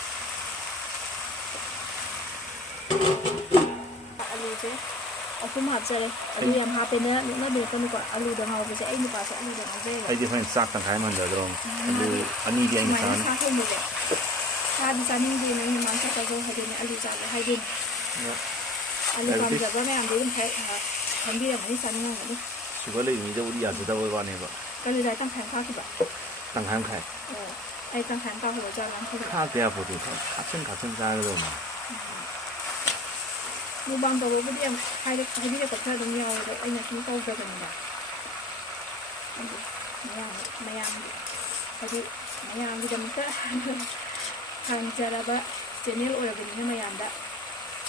ꯑꯂꯨꯁꯦ ꯑꯍꯨꯝ ꯍꯥꯞꯆꯔꯦ ꯑꯂꯨ ꯌꯥꯝ ꯍꯥꯞꯄꯦꯅ ꯅꯣꯛꯅꯕꯤꯔꯛꯀꯅꯨꯀꯣ ꯑꯂꯨꯗ ꯉꯥꯎꯕꯁꯦ ꯑꯩ ꯅꯨꯄꯥꯁꯦ ꯑꯂꯨꯗ ꯉꯥꯎꯖꯩꯑꯕ ꯑꯩꯗꯤ ꯍꯣꯔꯦꯟ ꯆꯥꯛ ꯇꯪꯈꯥꯏ ꯃꯥꯟꯗꯗ꯭ꯔꯣ ꯑꯂꯨ ꯑꯅꯤꯗꯤ ꯑꯩꯅ ꯁꯨꯃꯥꯏꯅ ꯆꯥꯅꯤ ꯁꯥ ꯊꯣꯡꯕꯁꯦ ꯁꯥꯗꯤ ꯆꯥꯅꯤꯡꯗꯦ ꯅꯪ ꯃꯥꯡ ꯆꯠꯆꯧ ꯍꯥꯏꯗꯣꯏꯅꯦ ꯑꯂꯨ ꯆꯥꯒꯦ ꯍꯥꯏꯗꯣꯏꯅꯦ ꯑꯂꯨ ꯄꯥꯝꯖꯕ ꯃꯌꯥꯝꯗꯤ ꯑꯗꯨꯝ ꯈꯪꯕꯤꯔꯝꯒꯅꯤ ꯆꯥꯅꯤꯡꯉꯝꯒꯅꯤ ꯁꯨꯒꯔ ꯂꯩꯕ ꯃꯤꯗꯕꯨꯗꯤ ꯌꯥꯖꯗꯕ ꯋꯥꯅꯦꯕ ꯀꯂꯨꯖꯥꯏ ꯇꯪꯈꯥꯏ ꯈꯥꯛꯈꯤꯕ ꯇꯪꯈꯥꯏ ꯃꯈꯥꯏ ꯑꯩ ꯇꯪꯈꯥꯏ ꯀꯥꯎꯍꯧꯔ ꯆꯥꯕ ꯈꯪꯕ ꯈꯥꯛꯇ ꯌꯥꯄꯣꯠꯇꯤ ꯈꯥꯛꯆꯤꯟ ꯆꯥꯒꯗꯧꯅꯤ ꯃꯨꯛꯕꯥꯡ ꯇꯧꯕꯕꯨꯗꯤ ꯌꯥꯝ ꯍꯥꯏꯕꯤꯔꯛꯄ ꯈꯔ ꯑꯗꯨꯝ ꯌꯥꯎꯋꯦꯕ ꯑꯩꯅ ꯁꯨꯝ ꯇꯧꯗꯕꯅꯤꯅ ꯃꯌꯥꯝꯒꯤ ꯍꯥꯏꯗꯤ ꯃꯌꯥꯝꯒꯤꯗꯃꯛꯇ ꯍꯥꯡꯖꯔꯕ ꯆꯦꯅꯦꯜ ꯑꯣꯏꯔꯕꯅꯤꯅ ꯃꯌꯥꯝꯗ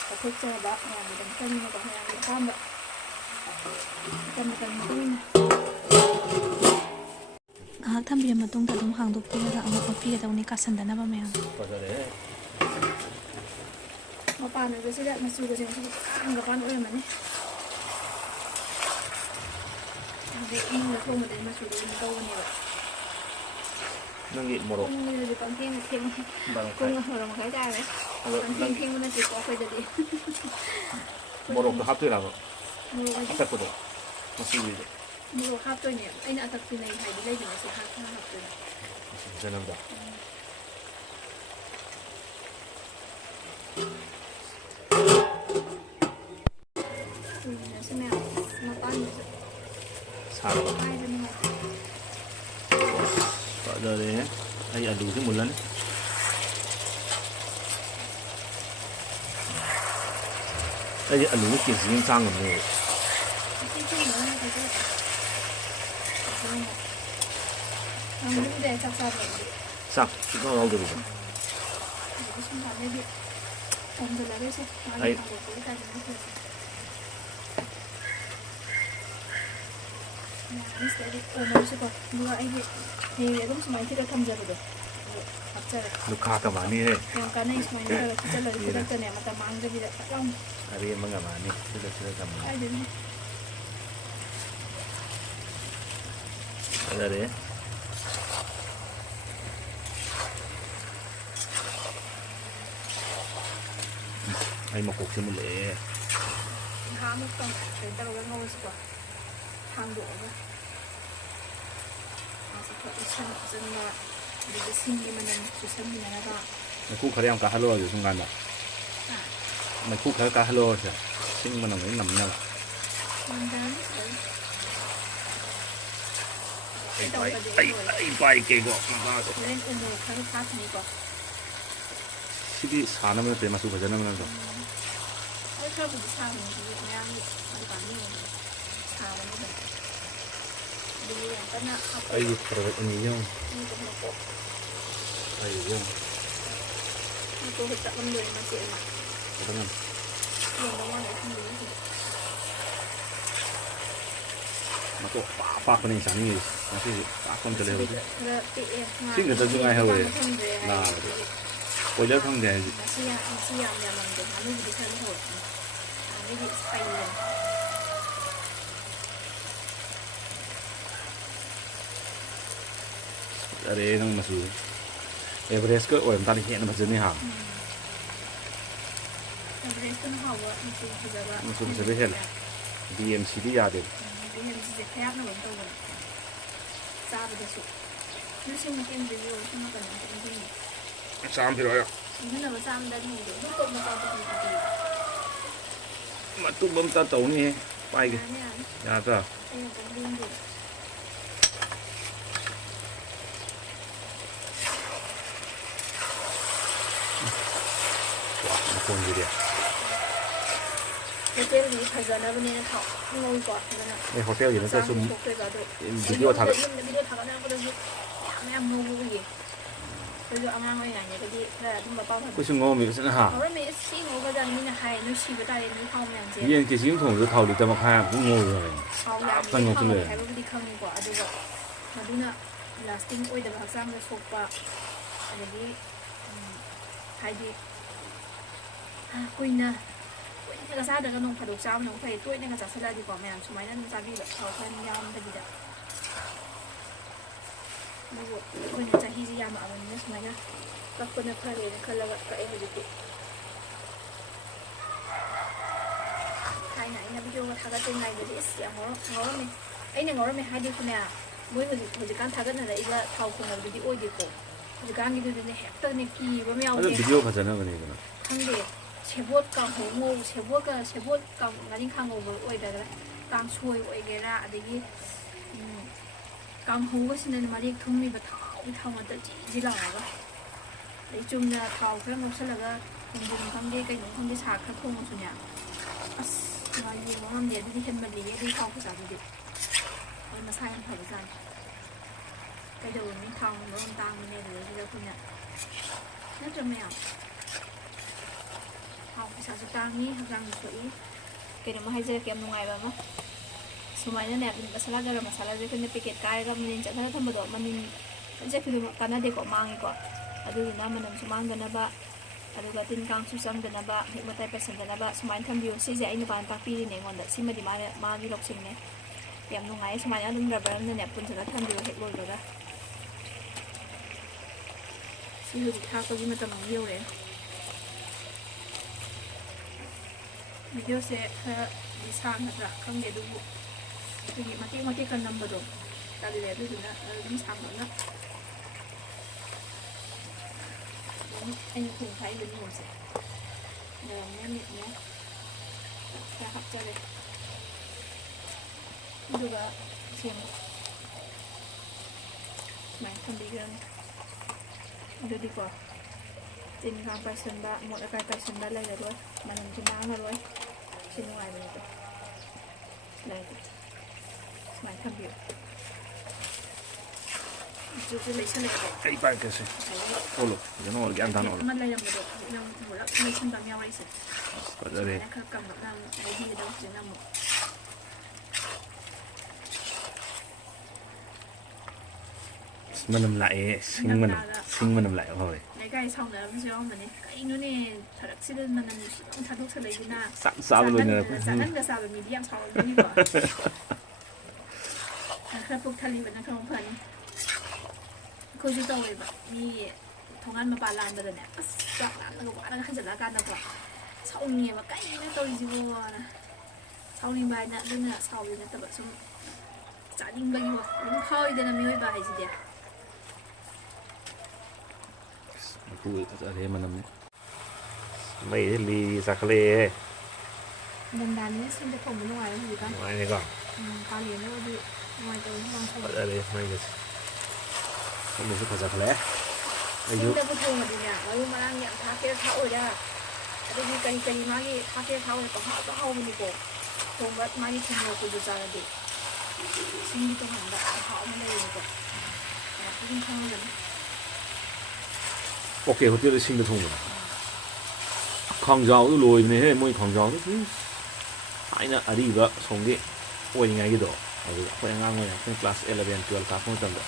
ꯄꯨꯊꯣꯛꯆꯕ ꯃꯌꯥꯝꯒꯤꯗꯃꯛꯇꯅꯤꯅꯀꯣ ꯃꯌꯥꯝꯒꯤ ꯑꯄꯥꯝꯕ ꯃꯇꯝ ꯃꯇꯨꯡ ꯏꯟꯅ ꯉꯥꯏꯍꯥꯛ ꯊꯝꯕꯤꯔ ꯃꯇꯨꯡꯗ ꯑꯗꯨꯝ ꯍꯥꯡꯗꯣꯛꯄꯤꯔꯒ ꯑꯃꯨꯛ ꯑꯣꯠꯄꯤꯒꯗꯧꯅꯤ ꯀꯥꯁꯟꯗꯅꯕ ꯃꯌꯥꯝ ꯃꯄꯥꯟꯒꯁꯤꯗ ꯃꯆꯨꯒꯁꯦ ꯍꯪꯒꯄꯥꯟ ꯑꯣꯏꯔꯝꯃꯅꯤ ꯑꯗꯩ ꯏꯃꯨꯡꯗ ꯊꯣꯡꯕꯗꯗꯤ ꯃꯆꯨꯗꯣ ꯑꯗꯨꯝ ꯇꯧꯕꯅꯦꯕ ꯅꯪꯒꯤ ꯃꯣꯔꯣꯛ ꯄꯨꯡꯁꯤꯗꯤ ꯄꯪꯊꯦꯡ ꯊꯦꯡꯉꯦ ꯄꯨꯡ 12:30 ꯇꯥꯔꯦ ꯄꯪꯊꯦꯡ ꯊꯦꯡꯕ ꯅꯠꯇꯦꯀꯣ ꯑꯩꯈꯣꯏꯗꯗꯤ ꯃꯣꯔꯣꯛꯇꯣ ꯍꯥꯞꯇꯣꯏꯔꯕ ꯃꯣꯔꯣꯛ ꯍꯥꯏꯗꯤ ꯑꯇꯛꯄꯗꯣ ꯃꯆꯨꯒꯤꯗꯣ ꯃꯣꯔꯣꯛ ꯍꯥꯞꯇꯣꯏꯅꯦ ꯑꯩꯅ ꯑꯇꯛꯄꯤ ꯂꯩ ꯍꯥꯏꯗꯤ ꯂꯩꯗꯅ ꯁꯤ ꯍꯥꯞꯇꯣꯏꯅꯦ ꯃꯆꯨ ꯐꯖꯅꯕꯗꯣ ꯀꯨꯏꯅꯁꯨ ꯃꯌꯥꯝ ꯃꯄꯥꯟꯗꯁꯨ ꯁꯥꯔꯕ ꯍꯥꯏꯕ ꯅꯨꯡꯉꯥꯏꯇꯦ ꯐꯖꯔꯦ ꯑꯩ ꯑꯂꯨꯁꯤ ꯃꯨꯜꯂꯅꯤ ꯑꯩꯗꯤ ꯑꯂꯨꯁꯤ ꯀꯦꯖꯤ ꯑꯃ ꯆꯥ ꯉꯝꯅꯦꯕ ꯆꯥꯛ ꯆꯥꯕꯗꯤ ꯆꯥꯛ ꯁꯨꯡꯌꯥꯎ ꯌꯥꯎꯗꯕꯤꯗ ꯁꯨꯝ ꯀꯥꯟꯗꯗꯤ ꯊꯣꯡꯖꯜꯂꯔꯣꯏꯁꯦ ꯃꯥꯒꯤ ꯍꯥꯡꯗꯣꯛꯄꯒꯤ ꯇꯥꯏꯃꯤꯡꯗ ꯊꯣꯡꯁꯦ ꯌꯥꯔꯅꯤ ꯁꯤꯗꯩꯗꯤ ꯑꯣꯝꯃꯔꯁꯨꯀꯣ ꯑꯗꯨꯒ ꯑꯩꯒꯤ ꯍꯌꯦꯡ ꯑꯗꯨꯝ ꯁꯨꯃꯥꯏꯅ ꯊꯤꯔ ꯊꯝꯖꯕꯗꯣ ꯑꯗꯨ ꯍꯥꯞꯆꯔꯦ ꯂꯨꯈꯥ ꯀꯃꯥꯅꯤꯍꯦ ꯌꯥꯝ ꯀꯥꯟꯅꯩ ꯁꯨꯃꯥꯏꯅ ꯈꯔ ꯊꯤꯠꯆꯜꯂꯒ ꯈꯨꯗꯛꯇꯅꯦ ꯃꯇꯝ ꯃꯥꯡꯗꯕꯤꯗ ꯐꯠ ꯂꯥꯎꯅ ꯑꯔꯦꯝꯕ ꯉꯝꯃꯛꯑꯅꯤ ꯁꯤꯗ ꯊꯝꯃꯅꯤ ꯀꯥꯏꯗꯩꯅꯣ ꯐꯖꯔꯦ ꯑꯩ ꯃꯀꯣꯛꯁꯦ ꯃꯨꯜꯂꯛꯑꯦ ꯉꯥꯏꯍꯥꯛꯃꯨꯛ ꯀꯩꯅꯣ ꯇꯧꯔꯒ ꯉꯧꯔꯁꯤꯀꯣ ꯍꯥꯡꯗꯣꯛꯑꯒ ꯃꯥꯁꯦ ꯈꯔ ꯎꯏꯁꯟꯕ ꯑꯗꯒꯤ ꯁꯤꯡꯒꯤ ꯃꯅꯝ ꯆꯨꯁꯟꯃꯤꯟꯅꯅꯕ ꯃꯩꯈꯨ ꯈꯔ ꯌꯥꯝ ꯀꯥꯍꯜꯂꯨꯔꯁꯦ ꯁꯨꯝ ꯀꯥꯟꯗ ꯃꯩꯈꯨ ꯈꯔ ꯀꯥꯍꯜꯂꯨꯔꯁꯦ ꯁꯤꯡ ꯃꯅꯝ ꯂꯣꯏ ꯅꯝꯅꯕ ꯑꯩ ꯄꯥꯏꯒꯦꯀꯣ ꯍꯣꯔꯦꯟ ꯎ ꯃꯣꯔꯣꯛ ꯈꯔ ꯊꯥꯛꯀꯅꯤꯀꯣ ꯁꯤꯗꯤ ꯁꯥꯅꯕ ꯅꯠꯇꯦ ꯃꯆꯨ ꯐꯖꯅꯕ ꯅꯠꯇ꯭ꯔꯣ ꯍꯣꯏ ꯈꯔꯕꯨꯗꯤ ꯁꯥꯕꯅꯤ ꯁꯤꯗꯤ ꯃꯌꯥꯝꯒꯤ ꯗꯨꯀꯥꯟꯗ ꯌꯣꯟꯕ ꯁꯥꯕꯅꯤ ꯑꯗꯨꯝ ꯑꯗꯨꯕꯨ ꯌꯥꯝ ꯀꯟꯅ ꯑꯩꯒꯤ ꯄ꯭ꯔꯗꯛ ꯑꯅꯤ ꯌꯦꯡꯉꯨ ꯑꯩ ꯌꯦꯡꯉꯨ ꯃꯇꯣꯛ ꯇꯠꯂꯝꯗꯣꯏꯅꯤ ꯃꯆꯦꯠ ꯑꯃ ꯐꯖꯅ ꯌꯦꯡꯕ ꯃꯥꯜꯂꯦ ꯊꯝꯕꯤꯅꯤ ꯁꯤꯗ ꯃꯇꯣꯛ ꯄꯥꯛꯄꯅꯤ ꯆꯥꯅꯤꯡꯉꯤꯁꯤ ꯉꯁꯤꯗꯤ ꯄꯥꯛꯄ ꯑꯝꯇ ꯂꯩꯍꯧꯗꯦ ꯈꯔ ꯄꯤꯛꯑꯦ ꯁꯤ ꯈꯛꯇꯁꯨ ꯉꯥꯏꯍꯧꯔꯦ ꯐꯪꯗ꯭ꯔꯦ ꯂꯥꯕꯗꯤ ꯀꯣꯏꯂꯔ ꯐꯪꯗꯦ ꯍꯥꯏꯁꯤ ꯉꯁꯤ ꯌꯥꯝ ꯌꯥꯝꯃꯝꯗꯦ ꯉꯥꯅꯨꯕꯨꯗꯤ ꯈꯔ ꯂꯩꯍꯧꯔꯛꯄꯅꯤ ꯑꯗꯩꯗꯤ ꯄꯩꯕꯅꯤ ꯐꯖꯔꯦ ꯅꯪ ꯃꯆꯨ ꯑꯦꯚꯔꯦꯁꯀ ꯑꯣꯏꯔꯝ ꯇꯥꯔꯗꯤ ꯍꯦꯟꯅ ꯐꯖꯅꯤ ꯍꯥ ꯑꯦꯚꯔꯦꯁꯇꯨꯅ ꯍꯥꯎꯕ ꯃꯆꯨ ꯐꯖꯕ ꯃꯆꯨ ꯐꯖꯕ ꯍꯦꯜꯂꯦ BMCꯗꯤ ꯌꯥꯗꯦ BMCꯁꯦ ꯈꯌꯥꯛꯅꯕ ꯑꯃ ꯇꯧꯕꯅꯦ ꯆꯥꯕꯗꯁꯨ ꯑꯗꯨ ꯁꯤ ꯃꯀꯦꯝꯁꯤꯁꯨ ꯁꯣꯝ ꯅꯥꯀꯟꯗ ꯑꯝꯇ ꯏꯟꯁꯤꯡꯉꯦ ꯆꯥꯝ ꯄꯤꯔꯛꯑꯣ 인근하고 싸움다 중에 눈곱 먹어도 되지. ꯃꯇꯨꯝ ꯑꯝꯇ ꯇꯧꯅꯤꯍꯦ ꯄꯥꯏꯒꯦ 아니 아니. ꯌꯥꯗ꯭ꯔꯥ 그냥 좀 링기. ꯃꯈꯣꯟꯁꯤꯗꯤ 호텔이 가져나보내는 다 먹을 것 같으면. 네 호텔ꯒꯤꯅ 좀 비디오 타가는 거는 ꯌꯥꯝ 먹어보기. 그래도 아마 ꯍꯣꯏ ꯉꯥꯏꯅꯒꯗꯤ ꯈꯔ ꯑꯗꯨꯝꯕ ꯄꯥꯎ ꯐꯪ ꯀꯣꯏꯁꯨ ꯉꯧꯔꯝꯃꯤ ꯐꯖꯅ ꯍꯥ ꯉꯧꯔꯝꯃꯤ ꯁꯤ ꯉꯧꯒꯗꯕꯅꯤ ꯃꯤꯅ ꯍꯥꯏ ꯅꯨꯡꯁꯤꯕ ꯇꯥꯔꯦ ꯅꯣꯏ ꯊꯥꯎ ꯃꯌꯥꯝꯁꯦ ꯌꯦꯟ ꯀꯦꯖꯤ ꯑꯃ ꯊꯣꯡꯕꯗ ꯊꯥꯎ ꯂꯤꯇꯔ ꯃꯈꯥꯏ ꯑꯃꯨꯛ ꯉꯧꯔꯦ ꯊꯥꯎ ꯌꯥꯝꯅ ꯊꯥꯎ ꯍꯥꯏꯕꯕꯨꯗꯤ ꯈꯪꯉꯤꯀꯣ ꯑꯗꯨꯒ ꯃꯗꯨꯅ ꯂꯥꯁꯇꯤꯡ ꯑꯣꯏꯗꯕ ꯍꯛꯆꯥꯡꯗ ꯁꯣꯛꯄ ꯑꯗꯒꯤ ꯍꯥꯏꯗꯤ ꯀꯨꯏꯅꯒ ꯆꯥꯗ꯭ꯔꯒ ꯅꯣꯡ ꯐꯥꯗꯣꯛ ꯆꯥꯕꯅ ꯐꯩ ꯇꯣꯏꯅꯒ ꯆꯥꯁꯤꯜꯂꯛꯑꯗꯤꯀꯣ ꯃꯌꯥꯝ ꯁꯨꯃꯥꯏꯅ ꯑꯗꯨꯝ ꯆꯥꯕꯤꯕ ꯊꯥꯎ ꯈꯔ ꯌꯥꯝꯗꯕꯤꯗ ꯑꯗꯨꯕꯨ ꯑꯩꯈꯣꯏꯅ ꯆꯍꯤꯁꯤ ꯌꯥꯝꯃꯛꯑꯕꯅꯤꯅ ꯁꯨꯃꯥꯏꯅ ꯀꯛꯄꯅ ꯐꯔꯦꯅ ꯈꯜꯂꯒ ꯀꯛꯑꯦ ꯍꯧꯖꯤꯛꯇꯤ ꯊꯥꯏꯅ ꯑꯩꯅ ꯚꯤꯗꯤꯑꯣꯒ ꯊꯥꯒꯠꯇ꯭ꯔꯤꯉꯩꯗꯗꯤ ꯏꯁ ꯌꯥꯝ ꯉꯧꯔꯝꯃꯦ ꯑꯩꯅ ꯉꯧꯔꯝꯃꯦ ꯍꯥꯏꯗꯤꯀꯣꯅꯦ ꯃꯣꯏ ꯍꯧꯖꯤꯛꯀꯥꯟ ꯊꯥꯒꯠꯅꯔꯛꯏꯕ ꯊꯥꯎ ꯊꯣꯡꯉꯕꯗꯨꯗꯤ ꯑꯣꯏꯗꯦꯀꯣ ꯍꯧꯖꯤꯛꯀꯥꯟꯒꯤꯗꯨꯗꯅꯦ ꯍꯦꯛꯇꯅꯦ ꯀꯤꯕ ꯑꯃ ꯌꯥꯎꯗꯦ ꯚꯤꯗꯤꯑꯣ ꯐꯖꯅꯕꯅꯦꯗꯅ ꯈꯪꯗꯦ ꯁꯦꯕꯣꯠ ꯀꯥꯡꯍꯧ ꯉꯧ ꯁꯦꯕꯣꯠ ꯉꯥꯔꯤꯡꯈꯥ ꯉꯧꯕ ꯑꯣꯏꯗ꯭ꯔꯒ ꯀꯥꯡꯁꯣꯏ ꯑꯣꯏꯒꯦꯔꯥ ꯑꯗꯒꯤ ꯀꯥꯡꯍꯧꯒꯁꯤꯅ ꯃꯔꯦꯛ ꯊꯨꯝꯃꯤꯕ ꯊꯥꯎ ꯉꯥꯛꯇ ꯖꯤ ꯂꯥꯎꯔꯒ ꯑꯗꯩ ꯆꯨꯝꯅ ꯊꯥꯎ ꯈꯔ ꯉꯧꯁꯜꯂꯒ ꯈꯣꯡꯗ꯭ꯔꯨꯝ ꯈꯪꯗꯦ ꯀꯩꯅꯣ ꯈꯪꯗꯦ ꯁꯥ ꯈꯔ ꯊꯣꯡꯉꯁꯨꯅꯦ ꯑꯁ ꯃꯥ ꯌꯦꯡꯕ ꯉꯝꯗꯦ ꯑꯗꯨꯗꯤ ꯍꯦꯟꯃꯜꯂꯤꯌꯦ ꯑꯗꯨꯒꯤ ꯊꯥꯎ ꯈꯨꯆꯥꯗꯨꯗꯤ ꯃꯣꯏ ꯃꯁꯥ ꯌꯥꯝ ꯐꯕꯖꯥꯠꯅꯤ ꯀꯩꯗꯧꯔꯨꯅꯤ ꯊꯥꯎ ꯃꯔꯣꯟ ꯇꯥꯡꯕꯅꯦ ꯑꯗꯨꯗꯩꯁꯤꯗ ꯑꯩꯈꯣꯏꯅ ꯅꯠꯇ꯭ꯔ ꯃꯌꯥꯝ ꯊꯥꯎ ꯄꯩꯁꯥꯁꯨ ꯇꯥꯡꯉꯤ ꯍꯛꯆꯥꯡꯁꯨ ꯁꯣꯛꯏ ꯀꯩꯅꯣꯝꯃ ꯍꯥꯏꯖꯔꯛꯀꯦ ꯌꯥꯝ ꯅꯨꯡꯉꯥꯏꯕ ꯑꯃ ꯁꯨꯃꯥꯏꯅꯅꯦ ꯃꯁꯥꯂꯥ ꯒꯔꯝ ꯃꯁꯥꯂꯥꯁꯦ ꯑꯩꯈꯣꯏꯅ ꯄꯦꯀꯦꯠ ꯀꯥꯏꯔꯒ ꯃꯅꯤꯟ ꯆꯠꯊꯅ ꯊꯝꯕꯗꯣ ꯃꯅꯤꯟ ꯆꯠꯈꯤꯕꯗꯣ ꯀꯥꯟꯅꯗꯦꯀꯣ ꯃꯥꯡꯉꯤꯀꯣ ꯑꯗꯨꯗꯨꯅ ꯃꯅꯝꯁꯨ ꯃꯥꯡꯗꯅꯕ ꯑꯗꯨꯒ ꯇꯤꯟ ꯀꯥꯡꯁꯨ ꯆꯪꯗꯅꯕ ꯃꯍꯤꯛ ꯃꯇꯥꯏ ꯄꯩꯁꯟꯗꯅꯕ ꯁꯨꯃꯥꯏꯅ ꯊꯝꯕꯤꯌꯨ ꯁꯤꯁꯦ ꯑꯩ ꯅꯨꯄꯥꯅ ꯇꯥꯛꯄꯤꯔꯤꯅꯦ ꯑꯩꯉꯣꯟꯗ ꯁꯤꯃꯗꯤ ꯃꯥꯒꯤ ꯂꯧꯁꯤꯡꯅꯦ ꯌꯥꯝ ꯅꯨꯡꯉꯥꯏꯌꯦ ꯁꯨꯃꯥꯏꯅ ꯑꯗꯨꯝ ꯔꯕꯔ ꯑꯃꯅꯅꯦ ꯄꯨꯟꯁꯤꯜꯂ ꯊꯝꯕꯤꯌꯨ ꯍꯦꯛ ꯂꯣꯏꯕꯒ ꯁꯤ ꯍꯧꯖꯤꯛ ꯊꯥꯛꯄꯒꯤ ꯃꯇꯝ ꯑꯃ ꯌꯧꯔꯛꯑꯦ ꯚꯤꯗꯤꯑꯣꯁꯦ ꯈꯔꯗꯤ ꯁꯥꯡꯒꯗ꯭ꯔꯥ ꯈꯪꯗꯦ ꯑꯗꯨꯕꯨ ꯑꯩꯈꯣꯏꯒꯤ ꯃꯇꯦꯛ ꯃꯇꯦꯛꯀ ꯅꯝꯕꯗꯣ ꯇꯜꯂꯦ ꯑꯗꯨꯗꯨꯅ ꯑꯗꯨꯝ ꯁꯥꯡꯕꯅ ꯑꯩꯅ ꯊꯣꯡ ꯊꯥꯛꯏꯕ ꯅꯤꯌꯣꯝꯁꯦ ꯃꯌꯥꯝꯅꯦ ꯃꯤꯠꯅꯦ ꯈꯔ ꯍꯥꯞꯆꯔꯦ ꯑꯗꯨꯒ ꯁꯦꯝꯕ ꯁꯨꯃꯥꯏꯅ ꯊꯝꯕꯤꯈ꯭ꯔꯅꯤ ꯑꯗꯨꯗꯤꯀꯣ ꯇꯤꯟ ꯀꯥꯡ ꯄꯥꯏꯁꯟꯕ ꯑꯃꯣꯠ ꯑꯀꯥꯏ ꯄꯥꯏꯁꯟꯕ ꯂꯩꯔꯔꯣꯏ ꯃꯅꯝꯁꯨ ꯃꯥꯡꯉꯔꯣꯏ ꯁꯤ ꯅꯨꯡꯉꯥꯏꯕꯅꯤꯀꯣ ꯂꯩꯔꯦ ꯁꯨꯃꯥꯏꯅ ꯊꯝꯕꯤꯌꯨ ꯆꯨꯁꯨ ꯂꯩꯁꯜꯂꯛꯑꯦ ꯑꯩ ꯄꯥꯏꯔꯛꯀꯦꯁꯦ ꯑꯣꯜꯂꯣ ꯐꯖꯅ ꯑꯣꯜ ꯒ꯭ꯌꯥꯟ ꯇꯥꯅ ꯑꯣꯜꯂꯣ ꯑꯃ ꯂꯩꯔꯝꯕꯗꯣ ꯍꯧꯖꯤꯛꯅ ꯄꯨꯂꯞ ꯂꯩꯁꯟꯕ ꯑꯃ ꯌꯥꯎꯔꯛꯏꯁꯦ ꯐꯖꯔꯦ ꯁꯨꯃꯥꯏꯅ ꯈꯔ ꯀꯪꯂꯞꯅ ꯑꯃꯨꯛ ꯂꯩꯕꯤꯒꯗꯕ ꯍꯧꯖꯤꯛꯅ ꯑꯃꯨꯛ ꯃꯅꯝ ꯂꯥꯛꯑꯦ ꯁꯤꯡ ꯃꯅꯝ ꯂꯥꯛꯑꯦ ꯍꯣꯏ ꯂꯩꯀꯥꯏ ꯁꯥꯎꯅꯔꯝꯕꯁꯨ ꯌꯥꯎꯔꯝꯕꯅꯤ ꯀꯩꯅꯣꯅꯦ ꯊꯔꯛꯁꯤꯗ ꯃꯅꯝ ꯅꯨꯡꯁꯤꯕ ꯑꯃ ꯊꯥꯗꯣꯛꯁꯜꯂꯛꯏꯗꯨꯅ ꯆꯥꯕ ꯂꯣꯏꯅꯔꯛꯄ ꯆꯥꯅꯟꯒ ꯆꯥꯕ ꯃꯤꯗꯤ ꯌꯥꯝ ꯁꯥꯎꯔꯝꯗꯣꯏꯅꯤꯀꯣ ꯈꯔ ꯄꯨꯛ ꯊꯜꯂꯤꯕꯅ ꯈꯔ ꯐꯅꯤ ꯑꯩꯈꯣꯏꯁꯨ ꯇꯧꯋꯦꯕ ꯃꯤ ꯊꯣꯡꯒꯥꯟ ꯃꯄꯥꯟ ꯂꯥꯟꯕꯗꯅꯦ ꯑꯁ ꯆꯥꯛ ꯂꯥꯝꯅꯒ ꯋꯥꯅꯒ ꯍꯟꯖꯤꯜꯂꯛꯑꯀꯥꯟꯗꯀꯣ ꯁꯥꯎꯅꯤꯡꯉꯦꯕ ꯀꯩꯅꯣ ꯇꯧꯔꯤꯁꯤꯕꯣꯅ ꯁꯥꯎꯅꯤꯡꯕ ꯍꯥꯏꯅ ꯑꯗꯨꯅ ꯁꯥꯎꯕꯤ ꯅꯠꯇꯕ ꯁꯨꯝ ꯆꯥꯅꯤꯡꯕꯒꯤꯀꯣ ꯑꯗꯨꯝ ꯐꯥꯎꯋꯤꯗꯅ ꯃꯤꯑꯣꯏꯕ ꯍꯥꯏꯁꯤꯗꯤ ꯃꯀꯨ ꯐꯖꯔꯦ ꯃꯅꯝꯅꯤ ꯃꯩꯁꯦ ꯂꯤꯔꯤ ꯆꯥꯈꯠꯂꯛꯑꯦ ꯅꯤꯡꯊꯝꯊꯥꯅꯤꯅ ꯁꯤꯡꯗ ꯊꯣꯡꯕ ꯅꯨꯡꯉꯥꯏꯔꯦ ꯍꯧꯖꯤꯛꯀꯥꯟ ꯅꯨꯡꯉꯥꯏꯅꯦꯀꯣ ꯀꯥꯂꯦꯟꯗꯕꯨꯗꯤ ꯅꯨꯡꯉꯥꯏꯇꯕꯅꯤ ꯂꯥꯡꯊꯣꯛ ꯐꯖꯔꯦ ꯃꯩꯒꯁꯦ ꯁꯣꯝꯗꯁꯨ ꯐꯖꯈꯠꯂꯛꯑꯦ ꯑꯩꯁꯨ ꯁꯤꯡꯗꯕꯨ ꯊꯣꯡꯉꯗꯤꯅꯦ ꯃꯔꯨ ꯃꯔꯥꯡ ꯌꯥꯝ ꯊꯥꯛꯀꯦꯔꯥ ꯊꯥꯛꯑꯣꯏꯔꯥ ꯑꯗꯒꯤ ꯀꯔꯤ ꯃꯥꯒꯤ ꯊꯥꯛꯀꯦꯔꯥ ꯊꯥꯛꯑꯣꯏꯔꯥ ꯄꯪꯍꯥꯎꯗ ꯍꯥꯎꯕꯅꯤꯀꯣ ꯊꯣꯡꯕ ꯃꯥꯒꯤ ꯊꯨꯝꯃꯣꯛꯄꯗꯨ ꯆꯥꯔꯗꯤ ꯁꯤꯡꯒꯤ ꯇꯣꯉꯥꯟꯕ ꯃꯍꯥꯎ ꯑꯃ ꯂꯩꯌꯦꯕꯀꯣ ꯑꯗꯨꯝ ꯈꯪꯉꯒꯅꯤ ꯑꯣꯀꯦ ꯍꯣꯇꯦꯜꯗ ꯁꯤꯡꯗ ꯊꯣꯡꯕꯗ ꯈꯥꯡꯖꯥꯎꯗꯣ ꯂꯣꯏꯕꯅꯦꯍꯦ ꯃꯣꯏ ꯈꯥꯡꯖꯥꯎꯗꯣ ꯊꯥꯏꯅ ꯑꯔꯤꯕ ꯁꯣꯝꯒꯤ ꯑꯣꯏꯔꯤꯉꯩꯒꯤꯗꯣ ꯑꯗꯨꯗ ꯑꯩꯈꯣꯏ ꯑꯉꯥꯡ ꯑꯣꯏꯅ ꯑꯩꯈꯣꯏ ꯀ꯭ꯂꯥꯁ 11, 12 ꯀꯥꯞꯄ ꯃꯇꯝꯗ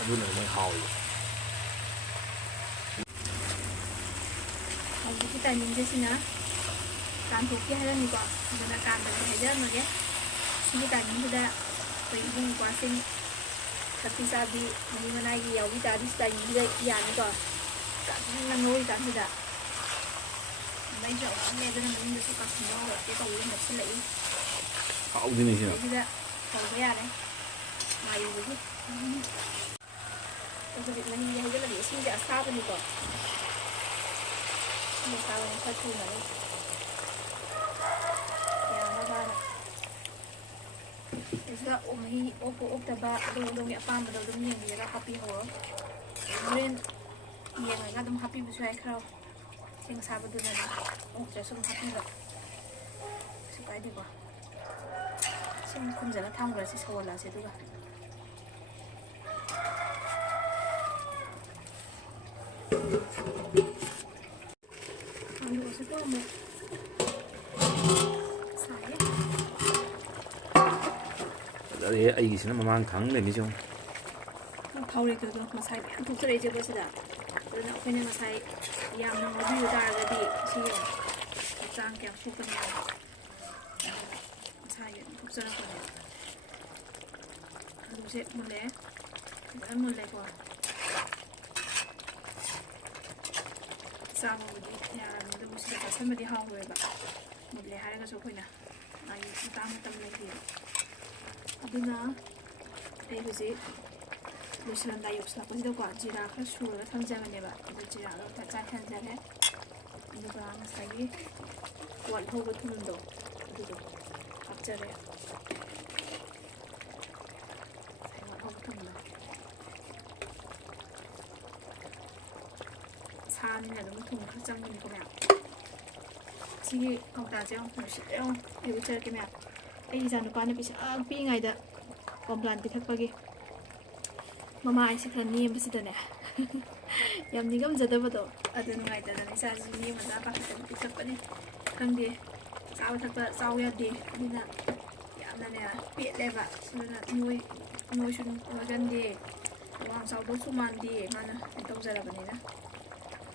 ꯑꯗꯨꯅ ꯃꯣꯏ ꯍꯥꯎꯋꯤ ꯍꯧꯖꯤꯛꯀꯤ ꯇꯥꯏꯃꯤꯡꯁꯦ ꯁꯤꯅ ꯀꯥꯟꯊꯣꯛꯀꯦ ꯍꯥꯏꯔꯝꯃꯤꯀꯣ ꯑꯗꯨꯅ ꯀꯥꯟꯗꯗꯤ ꯍꯥꯏꯖꯔꯝꯃꯒꯦ ꯁꯤꯒꯤ ꯇꯥꯏꯃꯤꯡꯁꯤꯗ ꯑꯩꯈꯣꯏ ꯏꯕꯨꯡ ꯏꯄ꯭ꯋꯥꯁꯤꯡ ꯊꯛꯄꯤ ꯆꯥꯕꯤ ꯃꯍꯤ ꯃꯅꯥꯏꯒꯤ ꯌꯥꯎꯕꯤ ꯇꯥꯔꯗꯤ ꯁꯤ ꯇꯥꯏꯃꯤꯡꯁꯤꯗ ꯌꯥꯅꯤꯀꯣ ꯀꯟꯅ ꯉꯧꯔꯤꯀꯥꯟꯁꯤꯗ ꯃꯩꯁꯨ ꯑꯃꯨꯛ ꯑꯗꯨꯅ ꯃꯅꯨꯡꯗꯁꯨ ꯀꯥꯁꯤꯟꯕ ꯍꯧꯔꯛꯀꯦ ꯇꯧꯕ ꯅꯛꯁꯤꯜꯂꯛꯏ ꯍꯥꯎꯗꯣꯏꯅꯤ ꯁꯤꯅ ꯁꯤꯗꯩꯁꯤꯗ ꯇꯧꯕ ꯌꯥꯔꯦ ꯉꯥꯏꯔꯤꯕꯒꯤ ꯍꯧꯖꯤꯛ ꯃꯍꯤ ꯍꯩꯖꯤꯜꯂꯗꯤ ꯏꯁꯤꯡꯁꯦ ꯑꯁꯥꯕꯅꯤꯀꯣ ꯏꯁꯤꯡ ꯑꯁꯥꯕꯅꯤ ꯈꯔ ꯊꯨꯅ ꯌꯥꯅꯕꯅ ꯁꯤꯗ ꯃꯍꯤ ꯑꯣꯛꯄ ꯑꯣꯛꯇꯕ ꯑꯗꯣꯝꯒꯤ ꯑꯄꯥꯝꯕꯗꯣ ꯑꯗꯨꯝ ꯌꯦꯡꯕꯤꯔꯒ ꯍꯥꯞꯄꯤꯍꯧꯔꯣ ꯍꯣꯔꯦꯟ ꯌꯦꯡꯉꯒ ꯑꯗꯨꯝ ꯍꯥꯞꯄꯤꯕꯁꯨ ꯌꯥꯏ ꯈꯔ ꯏꯁꯤꯡ ꯑꯁꯥꯕꯗꯨꯅ ꯑꯣꯛꯇ꯭ꯔꯁꯨ ꯑꯗꯨꯝ ꯍꯥꯞꯄꯤꯕ ꯀꯩꯁꯨ ꯀꯥꯏꯗꯦꯀꯣ ꯁꯤꯡ ꯈꯨꯝꯖꯤꯜꯂ ꯊꯝꯈ꯭ꯔꯁꯤ ꯁꯧꯍꯜꯂꯛꯑꯁꯤ ꯑꯗꯨꯒ ꯑꯂꯨꯁꯤꯀꯣ ꯑꯃꯨꯛ ꯁꯥꯏꯌꯦ ꯑꯗꯩ ꯑꯩꯒꯤꯁꯤꯅ ꯃꯃꯥꯡ ꯊꯥꯡ ꯂꯩꯃꯤꯁꯦ ꯐꯥꯎꯔꯦꯛꯇꯨꯗꯣ ꯉꯁꯥꯏ ꯃꯌꯥꯝ ꯊꯣꯛꯆꯔꯛꯏꯁꯦꯀꯣ ꯁꯤꯗ ꯑꯗꯨꯅ ꯑꯩꯈꯣꯏꯅ ꯉꯁꯥꯏ ꯌꯥꯝꯅ ꯉꯧꯕꯤꯕ ꯇꯥꯔꯒꯗꯤ ꯁꯤ ꯍꯛꯆꯥꯡ ꯀꯌꯥꯝ ꯁꯣꯛꯀꯅꯤ ꯃꯁꯥꯒꯤ ꯑꯗꯨꯝ ꯊꯣꯛꯆꯔꯛꯄꯅꯦ ꯑꯂꯨꯁꯦ ꯃꯨꯜꯂꯛꯑꯦ ꯐꯖꯅ ꯃꯨꯜꯂꯦꯀꯣ ꯆꯥꯕꯕꯨꯗꯤ ꯌꯥꯔꯕꯅꯤ ꯑꯗꯨꯕꯨ ꯁꯤꯗ ꯆꯥꯁꯟꯕꯗꯤ ꯍꯥꯎꯔꯣꯏꯕ ꯃꯨꯜꯂꯦ ꯍꯥꯏꯔꯒꯁꯨ ꯑꯩꯈꯣꯏꯅ ꯃꯥꯒꯤ ꯃꯇꯝ ꯂꯩꯔꯤꯕ ꯑꯗꯨꯅ ꯑꯩ ꯍꯧꯖꯤꯛ ꯂꯣꯏꯁꯤꯜꯂꯝꯗꯥꯏ ꯌꯧꯁꯤꯜꯂꯛꯄꯁꯤꯗꯀꯣ ꯖꯤꯔꯥ ꯈꯔ ꯁꯨꯔꯒ ꯊꯝꯖꯕꯅꯦꯕ ꯑꯗꯨ ꯖꯤꯔꯥꯗꯣ ꯆꯥꯏꯍꯟꯖꯔꯦ ꯑꯗꯨꯒ ꯉꯁꯥꯏꯒꯤ ꯋꯥꯠꯍꯧꯕ ꯊꯨꯝꯗꯣ ꯑꯗꯨꯗꯣ ꯍꯥꯞꯆꯔꯦ ꯋꯥꯠꯍꯧꯕ ꯊꯨꯝꯗꯣ ꯁꯥꯅꯤꯅ ꯑꯗꯨꯝ ꯊꯨꯝ ꯈꯔ ꯆꯪꯕꯅꯤꯀꯣ ꯃꯌꯥꯝ ꯁꯤꯒꯤ ꯀꯧꯇꯥꯁꯦ ꯌꯥꯝ ꯅꯨꯡꯁꯤꯠꯂꯦ ꯌꯥꯝ ꯑꯩ ꯎꯠꯆꯔꯛꯀꯦ ꯃꯌꯥꯝ ꯑꯩ ꯏꯆꯥ ꯅꯨꯄꯥꯅ ꯄꯤꯛꯏꯉꯩꯗ ꯀꯣꯝꯄ꯭ꯂꯥꯟ ꯄꯤꯊꯛꯄꯒꯤ ꯃꯃꯥ ꯑꯩꯁꯦ ꯈꯔ ꯅꯦꯝꯕꯁꯤꯗꯅꯦ ꯌꯥꯝ ꯅꯤꯡꯉꯝꯖꯗꯕꯗꯣ ꯑꯗꯨ ꯅꯨꯡꯉꯥꯏꯇꯗꯅ ꯏꯆꯥꯁꯤ ꯅꯦꯝꯃꯗ꯭ꯔꯥ ꯄꯥꯈꯠꯇꯅ ꯄꯤꯊꯛꯄꯅꯤ ꯈꯪꯗꯦ ꯆꯥꯕ ꯊꯛꯄ ꯆꯥꯎ ꯌꯥꯗꯦ ꯑꯗꯨꯅ ꯌꯥꯝꯅꯅꯦ ꯄꯦꯠꯂꯦꯕ ꯑꯗꯨꯅ ꯅꯣꯏꯁꯨ ꯅꯣꯏꯒꯟꯗꯦ ꯋꯥꯡ ꯆꯥꯎꯗꯧꯁꯨ ꯃꯥꯟꯗꯦ ꯃꯥꯅ ꯇꯧꯖꯔꯕꯅꯤꯅ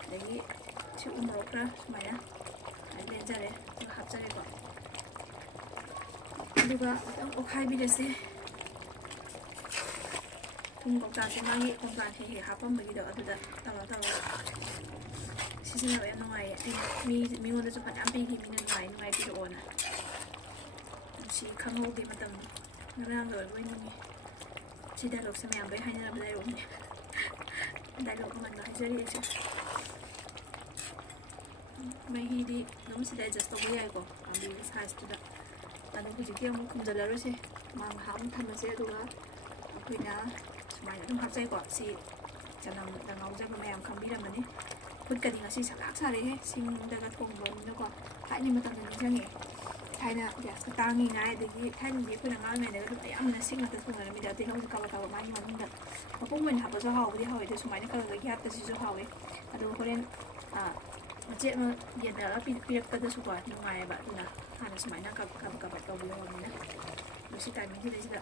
ꯑꯗꯒꯤ ꯁꯤ ꯎ ꯃꯣꯔꯣꯛ ꯈꯔ ꯁꯨꯃꯥꯏꯅ ꯂꯦꯟꯖꯔꯦ ꯑꯗꯨꯒ ꯍꯥꯞꯆꯔꯦꯀꯣ ꯑꯗꯨꯒ ꯑꯃꯨꯛꯇꯪ ꯑꯣꯠꯈꯥꯏꯕꯤꯔꯁꯦ ꯊꯨꯝ ꯀꯧꯇꯥꯁꯦ ꯃꯥꯒꯤ ꯀꯣꯝꯄ꯭ꯂꯥꯟ ꯍꯦꯛ ꯍꯦꯛ ꯍꯥꯞꯄꯝꯕꯒꯤꯗꯣ ꯑꯗꯨꯗ ꯇꯧꯔꯒ ꯁꯤꯖꯤꯟꯅꯕ ꯌꯥꯝ ꯅꯨꯡꯉꯥꯏꯌꯦ ꯑꯩꯅ ꯃꯤꯉꯣꯟꯗꯁꯨ ꯐꯅꯌꯥꯝ ꯄꯤꯈꯤ ꯃꯤꯅ ꯅꯨꯡꯉꯥꯏ ꯄꯤꯔꯛꯑꯣꯅ ꯅꯨꯡꯁꯤ ꯈꯪꯍꯧꯗꯦ ꯃꯇꯝ ꯉꯔꯥꯡꯒ ꯑꯣꯏꯕꯣꯏ ꯅꯤꯡꯉꯤ ꯁꯤ ꯗꯥꯏꯂꯣꯛꯁꯦ ꯃꯌꯥꯝ ꯂꯣꯏ ꯍꯥꯏꯅꯔꯕ ꯗꯥꯏꯂꯣꯛꯅꯦ ꯗꯥꯏꯂꯣꯛ ꯑꯃꯟꯕ ꯍꯥꯏꯖꯔꯤ ꯑꯩꯁꯨ ꯃꯍꯤꯗꯤ ꯑꯗꯨꯝ ꯁꯤꯗ ꯑꯦꯗꯖꯁ ꯇꯧꯕ ꯌꯥꯏꯀꯣ ꯄꯥꯝꯕꯤꯒꯤ ꯁꯥꯏꯖꯇꯨꯗ ꯑꯗꯣ ꯍꯧꯖꯤꯛꯇꯤ ꯑꯃꯨꯛ ꯈꯨꯝꯖꯤꯜꯂꯔꯣꯏꯁꯦ ꯉꯥꯏꯍꯥꯛ ꯑꯃꯨꯛ ꯊꯝꯃꯁꯦ ꯑꯗꯨꯒ ꯑꯩꯈꯣꯏꯅ ꯁꯨꯃꯥꯏꯅ ꯑꯗꯨꯝ ꯍꯥꯞꯆꯩꯀꯣ ꯁꯤ ꯆꯅꯝꯗ ꯉꯥꯎꯖꯕ ꯃꯌꯥꯝ ꯈꯪꯕꯤꯔꯝꯃꯅꯤ ꯈꯨꯠꯀꯗꯤ ꯉꯁꯤ ꯁꯂꯥꯛ ꯁꯥꯔꯦꯍꯦ ꯁꯤꯡꯗꯒ ꯊꯣꯡꯕꯅꯤꯅꯀꯣ ꯊꯥꯏꯅ ꯃꯇꯝꯗ ꯅꯤꯡꯁꯤꯡꯉꯛꯑꯦ ꯊꯥꯏꯅ ꯒ꯭ꯌꯥꯁꯀ ꯇꯥꯡꯉꯤꯉꯥꯏ ꯑꯗꯒꯤ ꯊꯥꯏꯅꯗꯤ ꯑꯩꯈꯣꯏꯅ ꯑꯉꯥꯡ ꯑꯣꯏꯔꯤꯉꯩꯗꯒ ꯑꯗꯨꯝ ꯑꯌꯥꯝꯕꯅ ꯁꯤꯡ ꯉꯥꯛꯇ ꯊꯣꯡꯅꯔꯝꯃꯤꯗ ꯇꯤꯜꯍꯧꯁꯦ ꯀꯥꯕꯛ ꯀꯥꯕꯛ ꯃꯥꯒꯤ ꯃꯅꯨꯡꯗ ꯃꯄꯨꯡ ꯑꯣꯏꯅ ꯍꯥꯞꯄꯁꯨ ꯍꯥꯎꯕꯗꯤ ꯍꯥꯎꯋꯦ ꯑꯗꯣ ꯁꯨꯃꯥꯏꯅ ꯈꯔꯒ ꯍꯥꯞꯄꯁꯤꯁꯨ ꯍꯥꯎꯋꯦ ꯑꯗꯨꯒ ꯍꯣꯔꯦꯟ ꯃꯆꯦꯠ ꯑꯃ ꯌꯦꯟꯅꯔꯒ ꯄꯤꯔꯛꯄꯗꯁꯨꯀꯣ ꯅꯨꯡꯉꯥꯏꯌꯦꯕ ꯑꯗꯨꯅ ꯍꯥꯟꯅ ꯁꯨꯃꯥꯏꯅ ꯀꯕꯛ ꯇꯧꯕꯤꯔꯝꯃꯤꯅ ꯑꯗꯣ ꯁꯤ ꯇꯥꯏꯃꯤꯡꯁꯤꯗꯩꯁꯤꯗ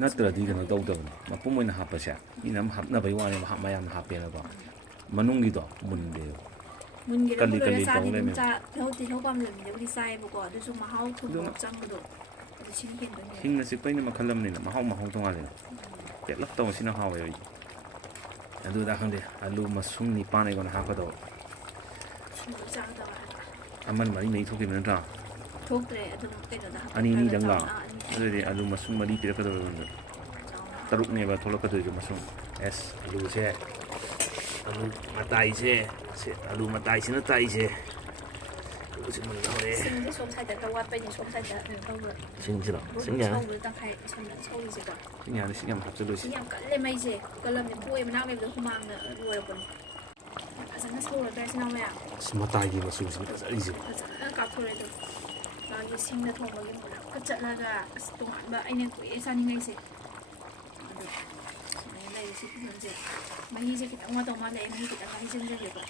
ꯅꯠꯇ꯭ꯔꯗꯤ ꯀꯩꯅꯣ ꯇꯧꯗꯕꯅꯤ ꯃꯄꯨꯝ ꯑꯣꯏꯅ ꯍꯥꯞꯄꯁꯦ ꯃꯤꯅ ꯑꯃ ꯍꯥꯞꯅꯕꯩ ꯋꯥꯅꯦꯕ ꯃꯌꯥꯝꯅ ꯍꯥꯞꯄꯦꯅꯀꯣ ꯃꯅꯨꯡꯒꯤꯗꯣ ꯃꯨꯟꯗꯦꯕ ꯃꯨꯟꯒꯦꯔ ꯀꯜꯂꯤ ꯃꯨꯜꯂꯣꯏꯔ ꯀꯜꯂꯤ ꯆꯥꯗꯤ ꯇꯧ ꯑꯗꯨꯝ ꯂꯩꯔꯝꯃꯦꯕ ꯇꯤꯜꯍꯧ ꯄꯥꯝꯖꯕ ꯃꯤꯗꯕꯨꯗꯤ ꯆꯥꯏꯌꯦꯕꯀꯣ ꯑꯗꯨꯁꯨ ꯃꯍꯥꯎ ꯊꯨꯝ ꯑꯗꯨꯝ ꯃꯣꯔꯣꯛ ꯆꯪꯕꯗꯣ ꯑꯗꯨ ꯁꯤꯅ ꯍꯦꯟꯕꯅꯦꯕ ꯍꯤꯡꯅ ꯆꯤꯛꯄꯩꯅ ꯃꯈꯜ ꯑꯃꯅꯤꯅ ꯃꯍꯥꯎ ꯇꯣꯡꯉꯥꯜꯂꯤꯅ ꯄꯦꯠꯂꯞ ꯇꯧꯕꯁꯤꯅ ꯍꯥꯎꯋꯦ ꯑꯩꯗꯤ ꯑꯗꯨꯗ ꯈꯪꯗꯦ ꯑꯂꯨ ꯃꯁꯨꯡ 9 ꯑꯩꯒꯣꯟꯅ ꯍꯥꯞꯀꯗꯧꯕ ꯆꯥꯒꯗꯕ ꯍꯥꯏꯕ ꯑꯃꯅ ꯃꯔꯤ ꯊꯣꯛꯈꯤꯕ ꯅꯠꯇ꯭ꯔꯥ ꯊꯣꯛꯇ꯭ꯔꯦ ꯑꯗꯨꯝ ꯀꯩꯅꯣꯗ ꯍꯥꯞꯄ ꯈꯔꯒ ꯑꯅꯤꯗꯪ ꯂꯥ ꯆꯥꯎꯅ ꯑꯗꯨꯗꯤ ꯑꯂꯨ ꯃꯁꯨꯡ 4 ꯄꯤꯔꯛꯀꯗꯧꯕ ꯑꯩꯉꯣꯟꯗ ꯆꯥꯎꯅ ꯍꯥꯞꯄ 6ꯅꯦꯕ ꯊꯣꯛꯂꯛꯀꯗꯣꯏꯁꯦ ꯃꯁꯨꯡ ꯑꯦꯁ ꯑꯂꯨꯁꯦ ꯑꯂꯨ ꯃꯇꯥꯏꯁꯦ ꯑꯂꯨ ꯃꯇꯥꯏꯁꯤꯅ ꯇꯥꯛꯏꯁꯦ ꯑꯂꯨꯁꯦ ꯃꯨꯟꯕ ꯍꯧꯔꯛꯑꯦ ꯁꯤꯡꯁꯦ ꯁꯣꯝ ꯁꯥꯏꯗ ꯈꯔ ꯋꯥꯠꯄꯩꯅꯦ ꯁꯣꯝ ꯁꯥꯏꯗ ꯀꯩꯅꯣ ꯇꯧꯕ ꯁꯤꯡꯁꯤꯔꯣ ꯁꯤꯡ ꯌꯥꯅꯤ ꯁꯧꯕꯗ ꯇꯪꯈꯥꯏ ꯁꯧꯔꯤꯁꯦꯀꯣ ꯁꯤꯡ ꯌꯥꯅꯤ ꯁꯤꯡ ꯌꯥꯝ ꯍꯥꯞꯆꯜꯂꯣꯏꯁꯤ ꯁꯤ ꯌꯥꯝ ꯀꯜꯂꯦ ꯃꯩꯁꯦ ꯀꯜꯂꯝꯅꯤ ꯕꯣꯏ ꯃꯅꯥꯛ ꯂꯩꯕꯗ ꯍꯨꯃꯥꯡꯅ ꯂꯣꯏꯔꯛꯄꯅꯤ ꯐꯖꯅ ꯁꯧꯔꯗ꯭ꯔꯥ ꯏꯆꯤꯟ ꯏꯅꯥꯎ ꯃꯌꯥꯝ ꯑꯁ ꯃꯇꯥꯏꯒꯤ ꯃꯆꯨꯁꯤꯅ ꯐꯖꯔꯤꯁꯦ ꯐꯖꯅ ꯀꯥꯞꯊꯣꯔꯛꯑꯦ ꯑꯗꯨꯝ ꯃꯥꯒꯤ ꯁꯤꯡꯗ ꯊꯣꯡꯕꯒꯤ ꯃꯨꯜꯂꯛꯀ ꯆꯠꯂꯒ ꯑꯁ ꯇꯣꯉꯥꯟꯕ ꯑꯩꯅ ꯀꯨꯏꯔꯦ ꯆꯥꯅꯤꯡꯉꯩꯁꯦ ꯑꯗꯣ ꯁꯨꯃꯥꯏꯅ ꯂꯩꯔꯦ ꯁꯤ ꯐꯤꯕꯝꯁꯦ ꯃꯍꯤꯁꯦ ꯈꯤꯇꯪ ꯋꯥꯠꯇꯧ ꯃꯥꯜꯂꯦ ꯃꯍꯤ ꯈꯤꯇꯪ ꯍꯩꯖꯤꯟꯖꯒꯦꯀꯣ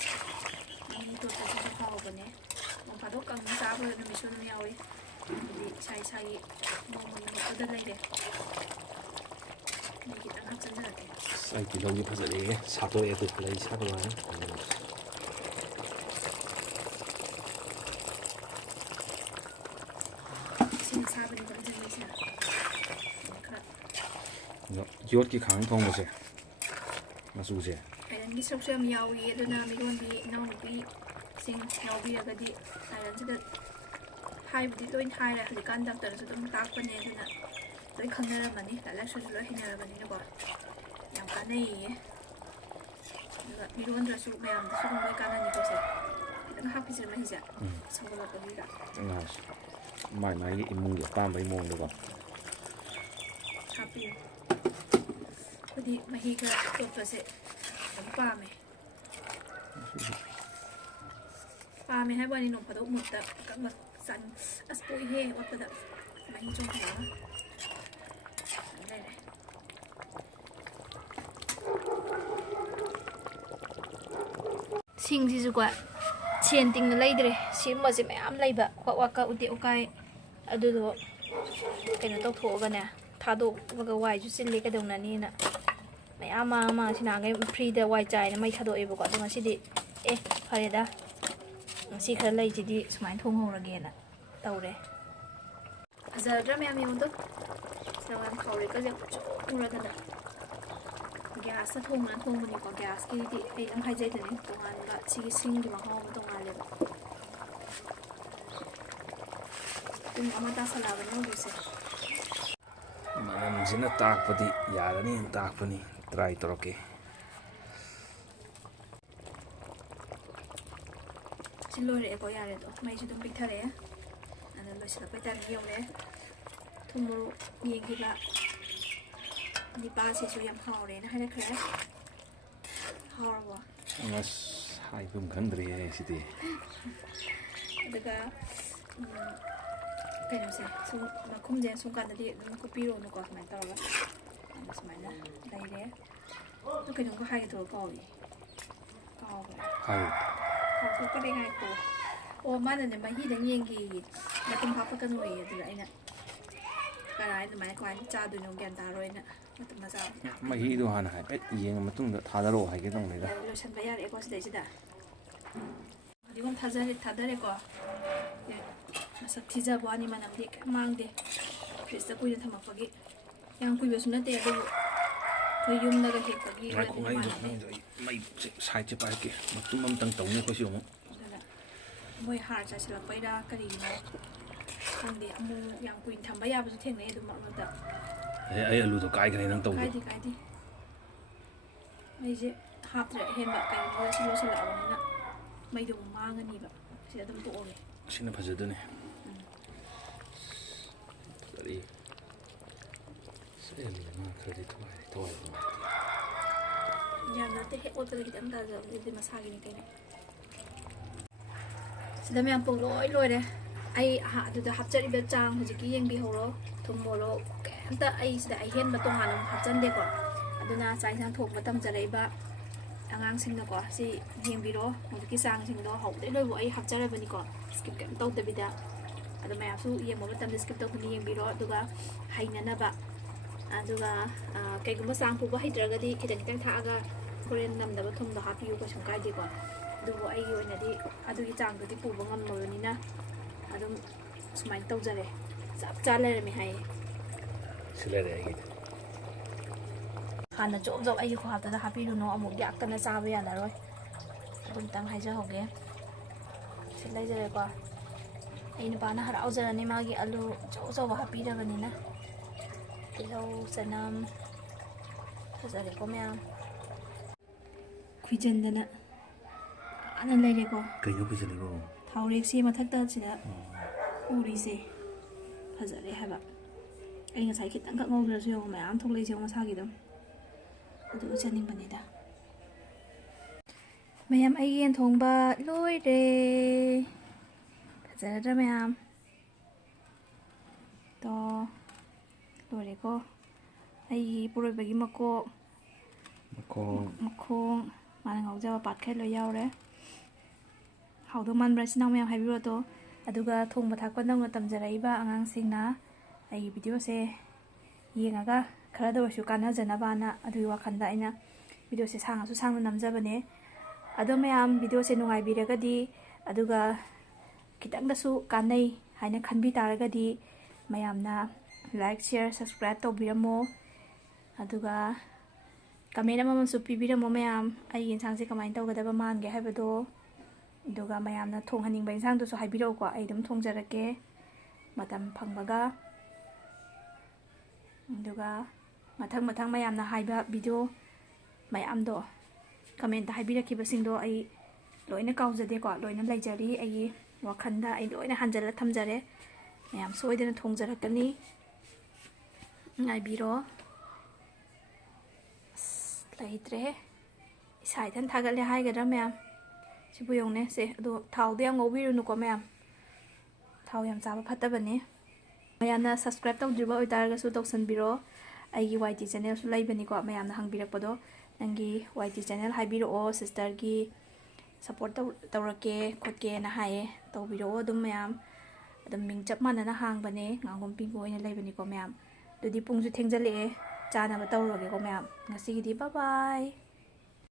ꯃꯍꯤ ꯇꯣꯠꯄꯁꯤꯁꯨ ꯍꯥꯎꯕꯅꯦ ꯅꯣꯡ ꯐꯥꯗꯣꯛ ꯀꯪꯅ ꯆꯥꯕ ꯅꯨꯃꯤꯠꯁꯨ ꯑꯗꯨꯝ ꯌꯥꯎꯏ ꯑꯗꯨꯗꯤ ꯏꯁꯥꯒꯤ ꯅꯣꯡꯃꯒꯤ ꯃꯨꯠꯄꯗ ꯂꯩꯔꯦ ꯃꯍꯤ ꯈꯤꯇꯪ ꯍꯥꯞꯆꯤꯟꯖꯔꯛꯀꯦ ꯑꯁ ꯑꯩ ꯇꯤꯜꯍꯧꯁꯦ ꯐꯖꯔꯦꯍꯦ ꯁꯥꯠꯇꯣꯛꯑꯦ ꯑꯗꯨ ꯂꯩ ꯁꯥꯠꯄ ꯏꯁꯤꯡ ꯑꯁꯥꯕꯅꯤꯀꯣ ꯍꯩꯖꯤꯟꯗꯣꯏꯁꯦ ꯈꯔ ꯌꯣꯠꯀꯤ ꯈꯥꯡ ꯊꯣꯡꯕꯁꯦ ꯃꯆꯨꯁꯦ ꯑꯥꯏꯔꯟꯒꯤ ꯁꯔꯨꯛꯁꯨ ꯌꯥꯝ ꯌꯥꯎꯏ ꯑꯗꯨꯅ ꯃꯤꯔꯣꯟꯕꯤ ꯏꯅꯥꯎꯅꯨꯄꯤꯁꯤꯡ ꯌꯥꯎꯕꯤꯔꯒꯗꯤ ꯑꯥꯏꯔꯟꯁꯤꯗ ꯍꯥꯏꯕꯨꯗꯤ ꯂꯣꯏ ꯍꯥꯏꯔꯦ ꯍꯧꯖꯤꯛꯀꯥꯟ ꯗꯥꯛꯇꯔꯁꯨ ꯑꯗꯨꯝ ꯇꯥꯛꯄꯅꯦ ꯑꯗꯨꯅ lối khăn ra mà ní lại số lối hình ra mà ní nó yang cá này là mi luôn ra số mẹ số mấy cá này có sao nó hấp cái gì mà gì xong rồi có gì cả mãi mãi cái mông cái tam với mông được không hấp đi cái gì mà hi cái tốt là sẽ đóng pa mày hai bọn đi nộp vào đâu một tập các mặt sẵn aspoi he hoặc là mà hi trong đó đây này ꯁꯤꯡꯁꯤꯁꯨꯀꯣ ꯁꯦꯟ ꯇꯤꯡꯅ ꯂꯩꯗ꯭ꯔꯦ ꯁꯤꯒꯨꯝꯕꯁꯦ ꯃꯌꯥꯝ ꯂꯩꯕ ꯋꯥꯀ ꯎꯇꯦꯛ ꯎꯀꯥꯏ ꯑꯗꯨꯗꯣ ꯀꯩꯅꯣ ꯇꯧꯊꯣꯛꯑꯒꯅꯦ ꯊꯥꯗꯣꯛꯑꯒ ꯋꯥꯏꯁꯨ ꯆꯤꯜꯂꯤ ꯀꯩꯗꯧꯅꯅꯤꯅ ꯃꯌꯥꯝ ꯁꯤ ꯅꯍꯥꯟꯈꯩ ꯐ꯭ꯔꯤꯗ ꯋꯥꯏ ꯆꯥꯏꯅ ꯃꯩ ꯊꯥꯗꯣꯛꯑꯦꯕꯀꯣ ꯑꯗꯣ ꯉꯁꯤꯗꯤ ꯐꯔꯦꯗ ꯉꯁꯤ ꯈꯔ ꯂꯩꯁꯤꯗꯤ ꯁꯨꯃꯥꯏꯅ ꯊꯣꯡꯍꯧꯔꯒꯦꯅ ꯇꯧꯔꯦ ꯐꯖꯗ꯭ꯔꯥ ꯃꯌꯥꯝ ꯌꯦꯡꯉꯨꯗꯣ ꯁꯤꯗ ꯃꯌꯥꯝ ꯈꯥꯎꯔꯦꯀꯁꯦ ꯎꯔꯒꯅ ꯒ꯭ꯌꯥꯁꯇ ꯊꯣꯡꯕꯅꯤꯀꯣ ꯒ꯭ꯌꯥꯁꯀꯤꯗꯤ ꯑꯩ ꯑꯗꯨꯝ ꯍꯥꯏꯖꯩꯗꯨꯅꯤ ꯇꯣꯉꯥꯟꯕ ꯁꯤꯒꯤ ꯁꯤꯡꯒꯤ ꯃꯍꯥꯎ ꯑꯃ ꯇꯣꯉꯥꯜꯂꯦꯕ ꯄꯨꯡ ꯑꯃ ꯇꯥꯁꯜꯂꯛꯑꯕꯅꯤ ꯍꯧꯖꯤꯛꯁꯦ ꯃꯅꯝꯁꯤꯅ ꯇꯥꯛꯄꯗꯤ ꯌꯥꯔꯅꯤꯅ ꯇꯥꯛꯄꯅꯤ ꯇ꯭ꯔꯥꯏ ꯇꯧꯔꯛꯀꯦ ꯁꯤ ꯂꯣꯏꯔꯛꯑꯦꯀꯣ ꯌꯥꯔꯦꯗꯣ ꯃꯩꯁꯨ ꯑꯗꯨꯝ ꯄꯤꯛꯊꯔꯛꯑꯦ ꯑꯗ ꯂꯣꯏꯁꯤꯜꯂꯛꯄꯩ ꯇꯥꯏꯝ ꯌꯧꯔꯦ ꯊꯨꯝ ꯃꯣꯔꯣꯛ ꯌꯦꯡꯈꯤꯕ ꯅꯤꯄꯥꯁꯤꯁꯨ ꯌꯥꯝ ꯍꯥꯎꯔꯦꯅ ꯍꯥꯏꯔꯛꯈ꯭ꯔꯦ ꯍꯥꯎꯔꯕꯣ ꯑꯁ ꯍꯥꯏꯐꯝ ꯈꯪꯗ꯭ꯔꯦꯍꯦ ꯁꯤꯗꯤ ꯑꯗꯨꯒ ꯀꯩꯅꯣꯁꯦ ꯁꯨꯝ ꯃꯈꯨꯝꯁꯦ ꯁꯨꯝ ꯀꯥꯟꯗꯗꯤ ꯑꯗꯨꯝ ꯀꯨꯞꯄꯤꯔꯣꯅꯨꯀꯣ ꯁꯨꯃꯥꯏꯅ ꯇꯧꯔꯒ ꯑꯗ ꯁꯨꯃꯥꯏꯅ ꯂꯩꯔꯦ ꯑꯗꯨ ꯀꯩꯅꯣꯝꯒ ꯍꯥꯏꯒꯦ ꯇꯧꯔ ꯀꯥꯎꯈ꯭ꯔꯦ ꯀꯥꯎꯊꯣꯛꯈ꯭ꯔꯦ ꯉꯥꯏꯈꯣ ꯑꯣ ꯃꯥꯅꯅꯦ ꯃꯍꯤꯗꯪ ꯌꯦꯡꯒꯦꯌꯦ ꯃꯇꯨꯝ ꯍꯥꯞꯄꯛꯀꯅꯣꯌꯦ ꯑꯗꯨꯗ ꯑꯩꯅ ꯀꯃꯥꯏꯅ ꯆꯥꯗꯣꯏꯅꯣ ꯒ꯭ꯌꯥꯟ ꯇꯥꯔꯣꯏꯅ ꯃꯇꯨꯝ ꯃꯆꯥ ꯃꯍꯤꯗꯣ ꯍꯥꯟꯅ ꯍꯥꯏꯐꯦꯠ ꯌꯦꯡꯉ ꯃꯇꯨꯡꯗ ꯊꯥꯗꯔꯛꯑꯣ ꯍꯥꯏꯒꯦ ꯇꯧꯅꯤꯗ ꯂꯣꯏꯁꯤꯟꯕ ꯌꯥꯔꯦꯀꯣ ꯁꯤꯗꯩꯁꯤꯗ ꯐꯗꯤꯒꯣꯝ ꯊꯥꯗꯔꯦꯀꯣ ꯃꯁꯛ ꯊꯤꯖꯕ ꯋꯥꯅꯤ ꯃꯅꯝꯗꯤ ꯀꯩꯝ ꯃꯥꯡꯗꯦ ꯐ꯭ꯔꯤꯖꯇ ꯀꯨꯏꯅ ꯊꯝꯃꯛꯄꯒꯤ ꯌꯥꯝ ꯀꯨꯏꯕꯁꯨ ꯅꯠꯇꯦ ꯑꯗꯨꯕꯨ ꯑꯩꯈꯣꯏ ꯌꯨꯝꯗꯒ ꯍꯦꯛꯄꯒꯤ ꯃꯩ ꯁꯥꯏꯠꯁꯦ ꯄꯥꯏꯔꯛꯀꯦ ꯃꯇꯨꯝ ꯑꯃꯇꯪ ꯇꯧꯅꯤ ꯑꯩꯈꯣꯏꯁꯨ ꯑꯃꯨꯛ ꯑꯗꯨꯅ ꯃꯣꯏ ꯍꯥꯔ ꯆꯥꯏꯁꯤꯜꯂꯛꯄꯩꯔꯥ ꯀꯔꯤꯒꯤꯅꯣ ꯈꯪꯗꯦ ꯑꯃꯨꯛ ꯌꯥꯝ ꯀꯨꯏꯅ ꯊꯝꯕ ꯌꯥꯕꯁꯨ ꯊꯦꯡꯅꯩ ꯑꯗꯨꯝ ꯃꯔꯛꯇ ꯑꯩ ꯑꯂꯨꯗꯣ ꯀꯥꯏꯈ꯭ꯔꯦ ꯅꯪ ꯇꯧꯗꯣ ꯀꯥꯏꯗꯦ ꯃꯩꯁꯦ ꯍꯥꯞꯇ꯭ꯔꯦ ꯑꯍꯦꯟꯕ ꯀꯩꯅꯣ ꯁꯤ ꯂꯣꯏꯁꯤꯜꯂꯛꯑꯕꯅꯤꯅ ꯃꯩꯗꯣ ꯑꯃꯨꯛ ꯃꯥꯡꯉꯅꯤꯕ ꯁꯤꯗ ꯑꯗꯨꯝ ꯇꯣꯛꯑꯒꯦ ꯁꯤꯅ ꯐꯖꯗꯣꯏꯅꯦ ꯀꯔꯤ ꯈꯔꯗꯤ ꯊꯋꯥꯏ ꯌꯥꯝ ꯅꯠꯇꯦ ꯍꯦꯛ ꯑꯣꯠꯄꯗ ꯈꯤꯇꯪ ꯇꯥꯖꯕꯗꯨꯗꯤ ꯃꯁꯥꯒꯤꯅꯤ ꯀꯩꯅꯣ ꯁꯤꯗ ꯃꯌꯥꯝ ꯄꯨꯡꯂꯣꯏ ꯂꯣꯏꯔꯦ ꯑꯩ ꯑꯗꯨꯗ ꯍꯥꯞꯆꯔꯤꯕ ꯆꯥꯡ ꯍꯧꯖꯤꯛꯀꯤ ꯌꯦꯡꯕꯤꯍꯧꯔꯣ ꯊꯨꯝ ꯃꯣꯔꯣꯛ ꯀꯩꯝꯇ ꯑꯩ ꯁꯤꯗ ꯑꯍꯦꯟꯕ ꯇꯣꯉꯥꯟꯅ ꯑꯃꯨꯛ ꯍꯥꯞꯆꯟꯗꯦꯀꯣ ꯑꯗꯨꯅ ꯆꯥꯛ ꯏꯟꯁꯥꯡ ꯊꯣꯡꯕ ꯇꯝꯖꯔꯛꯏꯕ ꯑꯉꯥꯡꯁꯤꯡꯅꯀꯣ ꯁꯤ ꯌꯦꯡꯕꯤꯔꯣ ꯍꯧꯖꯤꯛꯀꯤ ꯆꯥꯡꯁꯤꯡꯗꯣ ꯍꯧꯕꯗꯩ ꯂꯣꯏꯕ ꯑꯩ ꯍꯥꯞꯆꯔꯕꯅꯤꯀꯣ ꯁ꯭ꯀꯤꯞ ꯀꯩꯝ ꯇꯧꯗꯕꯤꯗ ꯑꯗꯣ ꯃꯌꯥꯝꯁꯨ ꯌꯦꯡꯕ ꯃꯇꯝꯗ ꯁ꯭ꯀꯤꯞ ꯇꯧꯗꯅ ꯌꯦꯡꯕꯤꯔꯣ ꯑꯗꯨꯒ ꯍꯩꯅꯅꯕ ꯑꯗꯨꯒ ꯀꯩꯒꯨꯝꯕ ꯆꯥꯡ ꯄꯨꯕ ꯍꯩꯇ꯭ꯔꯒꯗꯤ ꯈꯤꯇꯪ ꯊꯥꯛꯑꯒ ꯍꯣꯔꯦꯟ ꯅꯝꯗꯕ ꯊꯨꯝꯗꯣ ꯍꯥꯞꯄꯤꯌꯨ ꯀꯩꯁꯨꯝ ꯀꯥꯏꯗꯦꯀꯣ ꯑꯗꯨꯕꯨ ꯑꯩꯒꯤ ꯑꯣꯏꯅꯗꯤ ꯑꯗꯨꯒꯤ ꯆꯥꯡꯗꯨꯗꯤ ꯄꯨꯕ ꯉꯝꯃꯕꯅꯤꯅ ꯑꯗꯨꯝ ꯁꯨꯃꯥꯏꯅ ꯇꯧꯖꯔꯦ ꯆꯞ ꯆꯥ ꯂꯩꯔꯝꯃꯦ ꯍꯥꯏꯌꯦ ꯁꯤ ꯂꯩꯔꯦ ꯑꯩꯒꯤꯗꯤ ꯍꯥꯟꯅ ꯖꯣꯞ ꯑꯩꯒꯤ ꯈꯨꯍꯥꯞꯇꯨꯗ ꯍꯥꯞꯄꯤꯔꯨꯅꯨ ꯑꯃꯨꯛ ꯌꯥꯛꯇꯅ ꯆꯥꯕ ꯌꯥꯅꯔꯣꯏ ꯑꯗꯨꯝꯇꯪ ꯍꯥꯏꯖꯍꯧꯒꯦ ꯁꯤ ꯂꯩꯖꯔꯦꯀꯣ ꯑꯩ ꯅꯨꯄꯥꯅ ꯍꯔꯥꯎꯖꯔꯅꯤ ꯃꯥꯒꯤ ꯑꯂꯨ ꯑꯆꯧꯕ ꯍꯥꯞꯄꯤꯔꯕꯅꯤꯅ ꯇꯤꯜꯍꯧ ꯆꯅꯝ ꯐꯖꯔꯦꯀꯣ ꯃꯌꯥꯝ ꯈꯨꯏꯖꯟꯗꯅ ꯐꯖꯅ ꯂꯩꯔꯦꯀꯣ ꯀꯩꯅꯣ ꯈꯨꯏꯖꯜꯂꯤꯀꯣ ꯊꯥꯎꯔꯦꯛꯁꯤ ꯃꯊꯛꯇ ꯁꯤꯗ ꯎꯔꯤꯁꯦ ꯐꯖꯔꯦ ꯍꯥꯏꯕ ꯑꯩ ꯉꯁꯥꯏ ꯈꯤꯇꯪꯈꯛ ꯉꯧꯗ꯭ꯔꯁꯨ ꯌꯦꯡꯉꯣ ꯃꯌꯥꯝ ꯊꯣꯛꯂꯛꯏꯁꯦ ꯌꯦꯡꯉꯣ ꯃꯁꯥꯒꯤ ꯑꯗꯨꯝ ꯑꯗꯨ ꯎꯠꯆꯅꯤꯡꯕꯅꯤꯗ ꯃꯌꯥꯝ ꯑꯩ ꯌꯦꯟ ꯊꯣꯡꯕ ꯂꯣꯏꯔꯦ ꯐꯖꯔꯗ꯭ꯔꯥ ꯃꯌꯥꯝ ꯇꯣ ꯂꯣꯏꯔꯦꯀꯣ ꯑꯩꯒꯤ ꯏꯄꯨꯔꯣꯏꯕꯒꯤ ꯃꯈꯣꯡ ꯃꯥꯅ ꯉꯥꯎꯖꯕ ꯄꯥꯠꯈꯩ ꯂꯣꯏ ꯌꯥꯎꯔꯦ ꯍꯥꯎꯗꯧ ꯃꯥꯟꯕ꯭ꯔꯥ ꯏꯆꯤꯟ ꯏꯅꯥꯎ ꯃꯌꯥꯝ ꯍꯥꯏꯕꯤꯔꯣꯗꯣ ꯑꯗꯨꯒ ꯊꯣꯡꯕ ꯊꯥꯛꯄ ꯅꯧꯅ ꯇꯝꯖꯔꯛꯏꯕ ꯑꯉꯥꯡꯁꯤꯡꯅ ꯑꯩꯒꯤ ꯚꯤꯗꯤꯑꯣꯁꯦ ꯌꯦꯡꯉꯒ ꯈꯔꯗ ꯑꯣꯏꯔꯁꯨ ꯀꯥꯟꯅꯖꯅꯕꯅ ꯑꯗꯨꯒꯤ ꯋꯥꯈꯜꯗ ꯑꯩꯅ ꯚꯤꯗꯤꯑꯣꯁꯦ ꯁꯥꯡꯉꯁꯨ ꯁꯥꯡꯅ ꯅꯝꯖꯕꯅꯦ ꯑꯗꯣ ꯃꯌꯥꯝ ꯚꯤꯗꯤꯑꯣꯁꯦ ꯅꯨꯡꯉꯥꯏꯕꯤꯔꯒꯗꯤ ꯑꯗꯨꯒ ꯈꯤꯇꯪꯗꯁꯨ ꯀꯥꯟꯅꯩ ꯍꯥꯏꯅ ꯈꯟꯕꯤ ꯇꯥꯔꯒꯗꯤ ꯃꯌꯥꯝꯅ ꯂꯥꯏꯛ ꯁꯤꯌꯔ ꯁꯕꯁꯀ꯭ꯔꯥꯏꯕ ꯇꯧꯕꯤꯔꯝꯃꯣ ꯑꯗꯨꯒ ꯀꯃꯦꯟ ꯑꯃꯃꯝꯁꯨ ꯄꯤꯕꯤꯔꯝꯃꯣ ꯃꯌꯥꯝ ꯑꯩꯒꯤ ꯌꯦꯟꯁꯥꯡꯁꯦ ꯀꯃꯥꯏꯅ ꯇꯧꯒꯗꯕ ꯃꯥꯟꯒꯦ ꯍꯥꯏꯕꯗꯣ ꯑꯗꯨꯒ ꯃꯌꯥꯝꯅ ꯊꯣꯡꯍꯟꯅꯤꯡꯕ ꯌꯦꯟꯁꯥꯡꯗꯨꯁꯨ ꯍꯥꯏꯕꯤꯔꯛꯎꯀꯣ ꯑꯩ ꯑꯗꯨꯝ ꯊꯣꯡꯖꯔꯛꯀꯦ ꯃꯇꯝ ꯐꯪꯕꯒ ꯑꯗꯨꯒ ꯃꯊꯪ ꯃꯌꯥꯝꯅ ꯍꯥꯏꯕ ꯚꯤꯗꯤꯑꯣ ꯃꯌꯥꯝꯗꯣ ꯀꯃꯦꯟꯇ ꯍꯥꯏꯕꯤꯔꯛꯈꯤꯕꯁꯤꯡꯗꯣ ꯑꯩ ꯂꯣꯏꯅ ꯀꯥꯎꯖꯗꯦꯀꯣ, ꯂꯣꯏꯅ ꯂꯩꯖꯔꯤ ꯑꯩꯒꯤ ꯋꯥꯈꯜꯗ, ꯑꯩ ꯂꯣꯏꯅ ꯍꯟꯖꯤꯜꯂ ꯊꯝꯖꯔꯦ. ꯃꯌꯥꯝ ꯁꯣꯏꯗꯅ ꯊꯣꯡꯖꯔꯛꯀꯅꯤ, ꯉꯥꯏꯕꯤꯔꯣ. ꯑꯁ ꯂꯩꯇ꯭ꯔꯦ, ꯏꯁꯥ ꯏꯊꯟ ꯊꯥꯒꯠꯂꯦ ꯍꯥꯏꯒꯗ꯭ꯔꯥ ꯃꯌꯥꯝ. ꯁꯤꯕꯨ ꯌꯦꯡꯉꯨꯅꯦ ꯁꯦ. ꯑꯗꯣ ꯊꯥꯎꯗꯣ ꯌꯥꯝ ꯉꯧꯕꯤꯔꯨꯅꯨꯀꯣ ꯃꯌꯥꯝ, ꯊꯥꯎ ꯌꯥꯝ ꯆꯥꯕ ꯐꯠꯇꯕꯅꯤ. ꯃꯌꯥꯝꯅ ꯁꯕꯁꯀ꯭ꯔꯥꯏꯕ ꯇꯧꯗ꯭ꯔꯤꯕ ꯑꯣꯏꯇꯥꯔꯒꯁꯨ ꯇꯧꯁꯟꯕꯤꯔꯣ. ꯑꯩꯒꯤ YT ꯆꯦꯅꯦꯜꯁꯨ ꯂꯩꯕꯅꯤꯀꯣ. ꯃꯌꯥꯝꯅ ꯍꯪꯕꯤꯔꯛꯄꯗꯣ, ꯅꯪꯒꯤ YT ꯆꯦꯅꯦꯜ ꯍꯥꯏꯕꯤꯔꯛꯑꯣ, ꯁꯤꯁꯇꯔꯒꯤ ꯁꯞꯄꯣꯔꯠ ꯇꯧꯔꯛꯀꯦ ꯈꯣꯠꯀꯦꯅ ꯍꯥꯏꯌꯦ. ꯇꯧꯕꯤꯔꯛꯑꯣ ꯑꯗꯨꯝ ꯃꯌꯥꯝ. ꯑꯗꯨꯝ ꯃꯤꯡ ꯆꯞ ꯃꯥꯟꯅꯅ ꯍꯥꯡꯕꯅꯦ, ꯉꯥꯉꯣꯝ ꯄꯤꯡꯀꯨ ꯑꯣꯏꯅ ꯂꯩꯕꯅꯤꯀꯣ ꯃꯌꯥꯝ. ꯑꯗꯨꯗꯤ ꯄꯨꯡꯁꯨ ꯊꯦꯡꯖꯜꯂꯛꯑꯦ, ꯆꯥꯅꯕ ꯇꯧꯔꯒꯦꯀꯣ ꯃꯌꯥꯝ. ꯉꯁꯤꯒꯤꯗꯤ ꯕꯥꯏ ꯕꯥꯏ.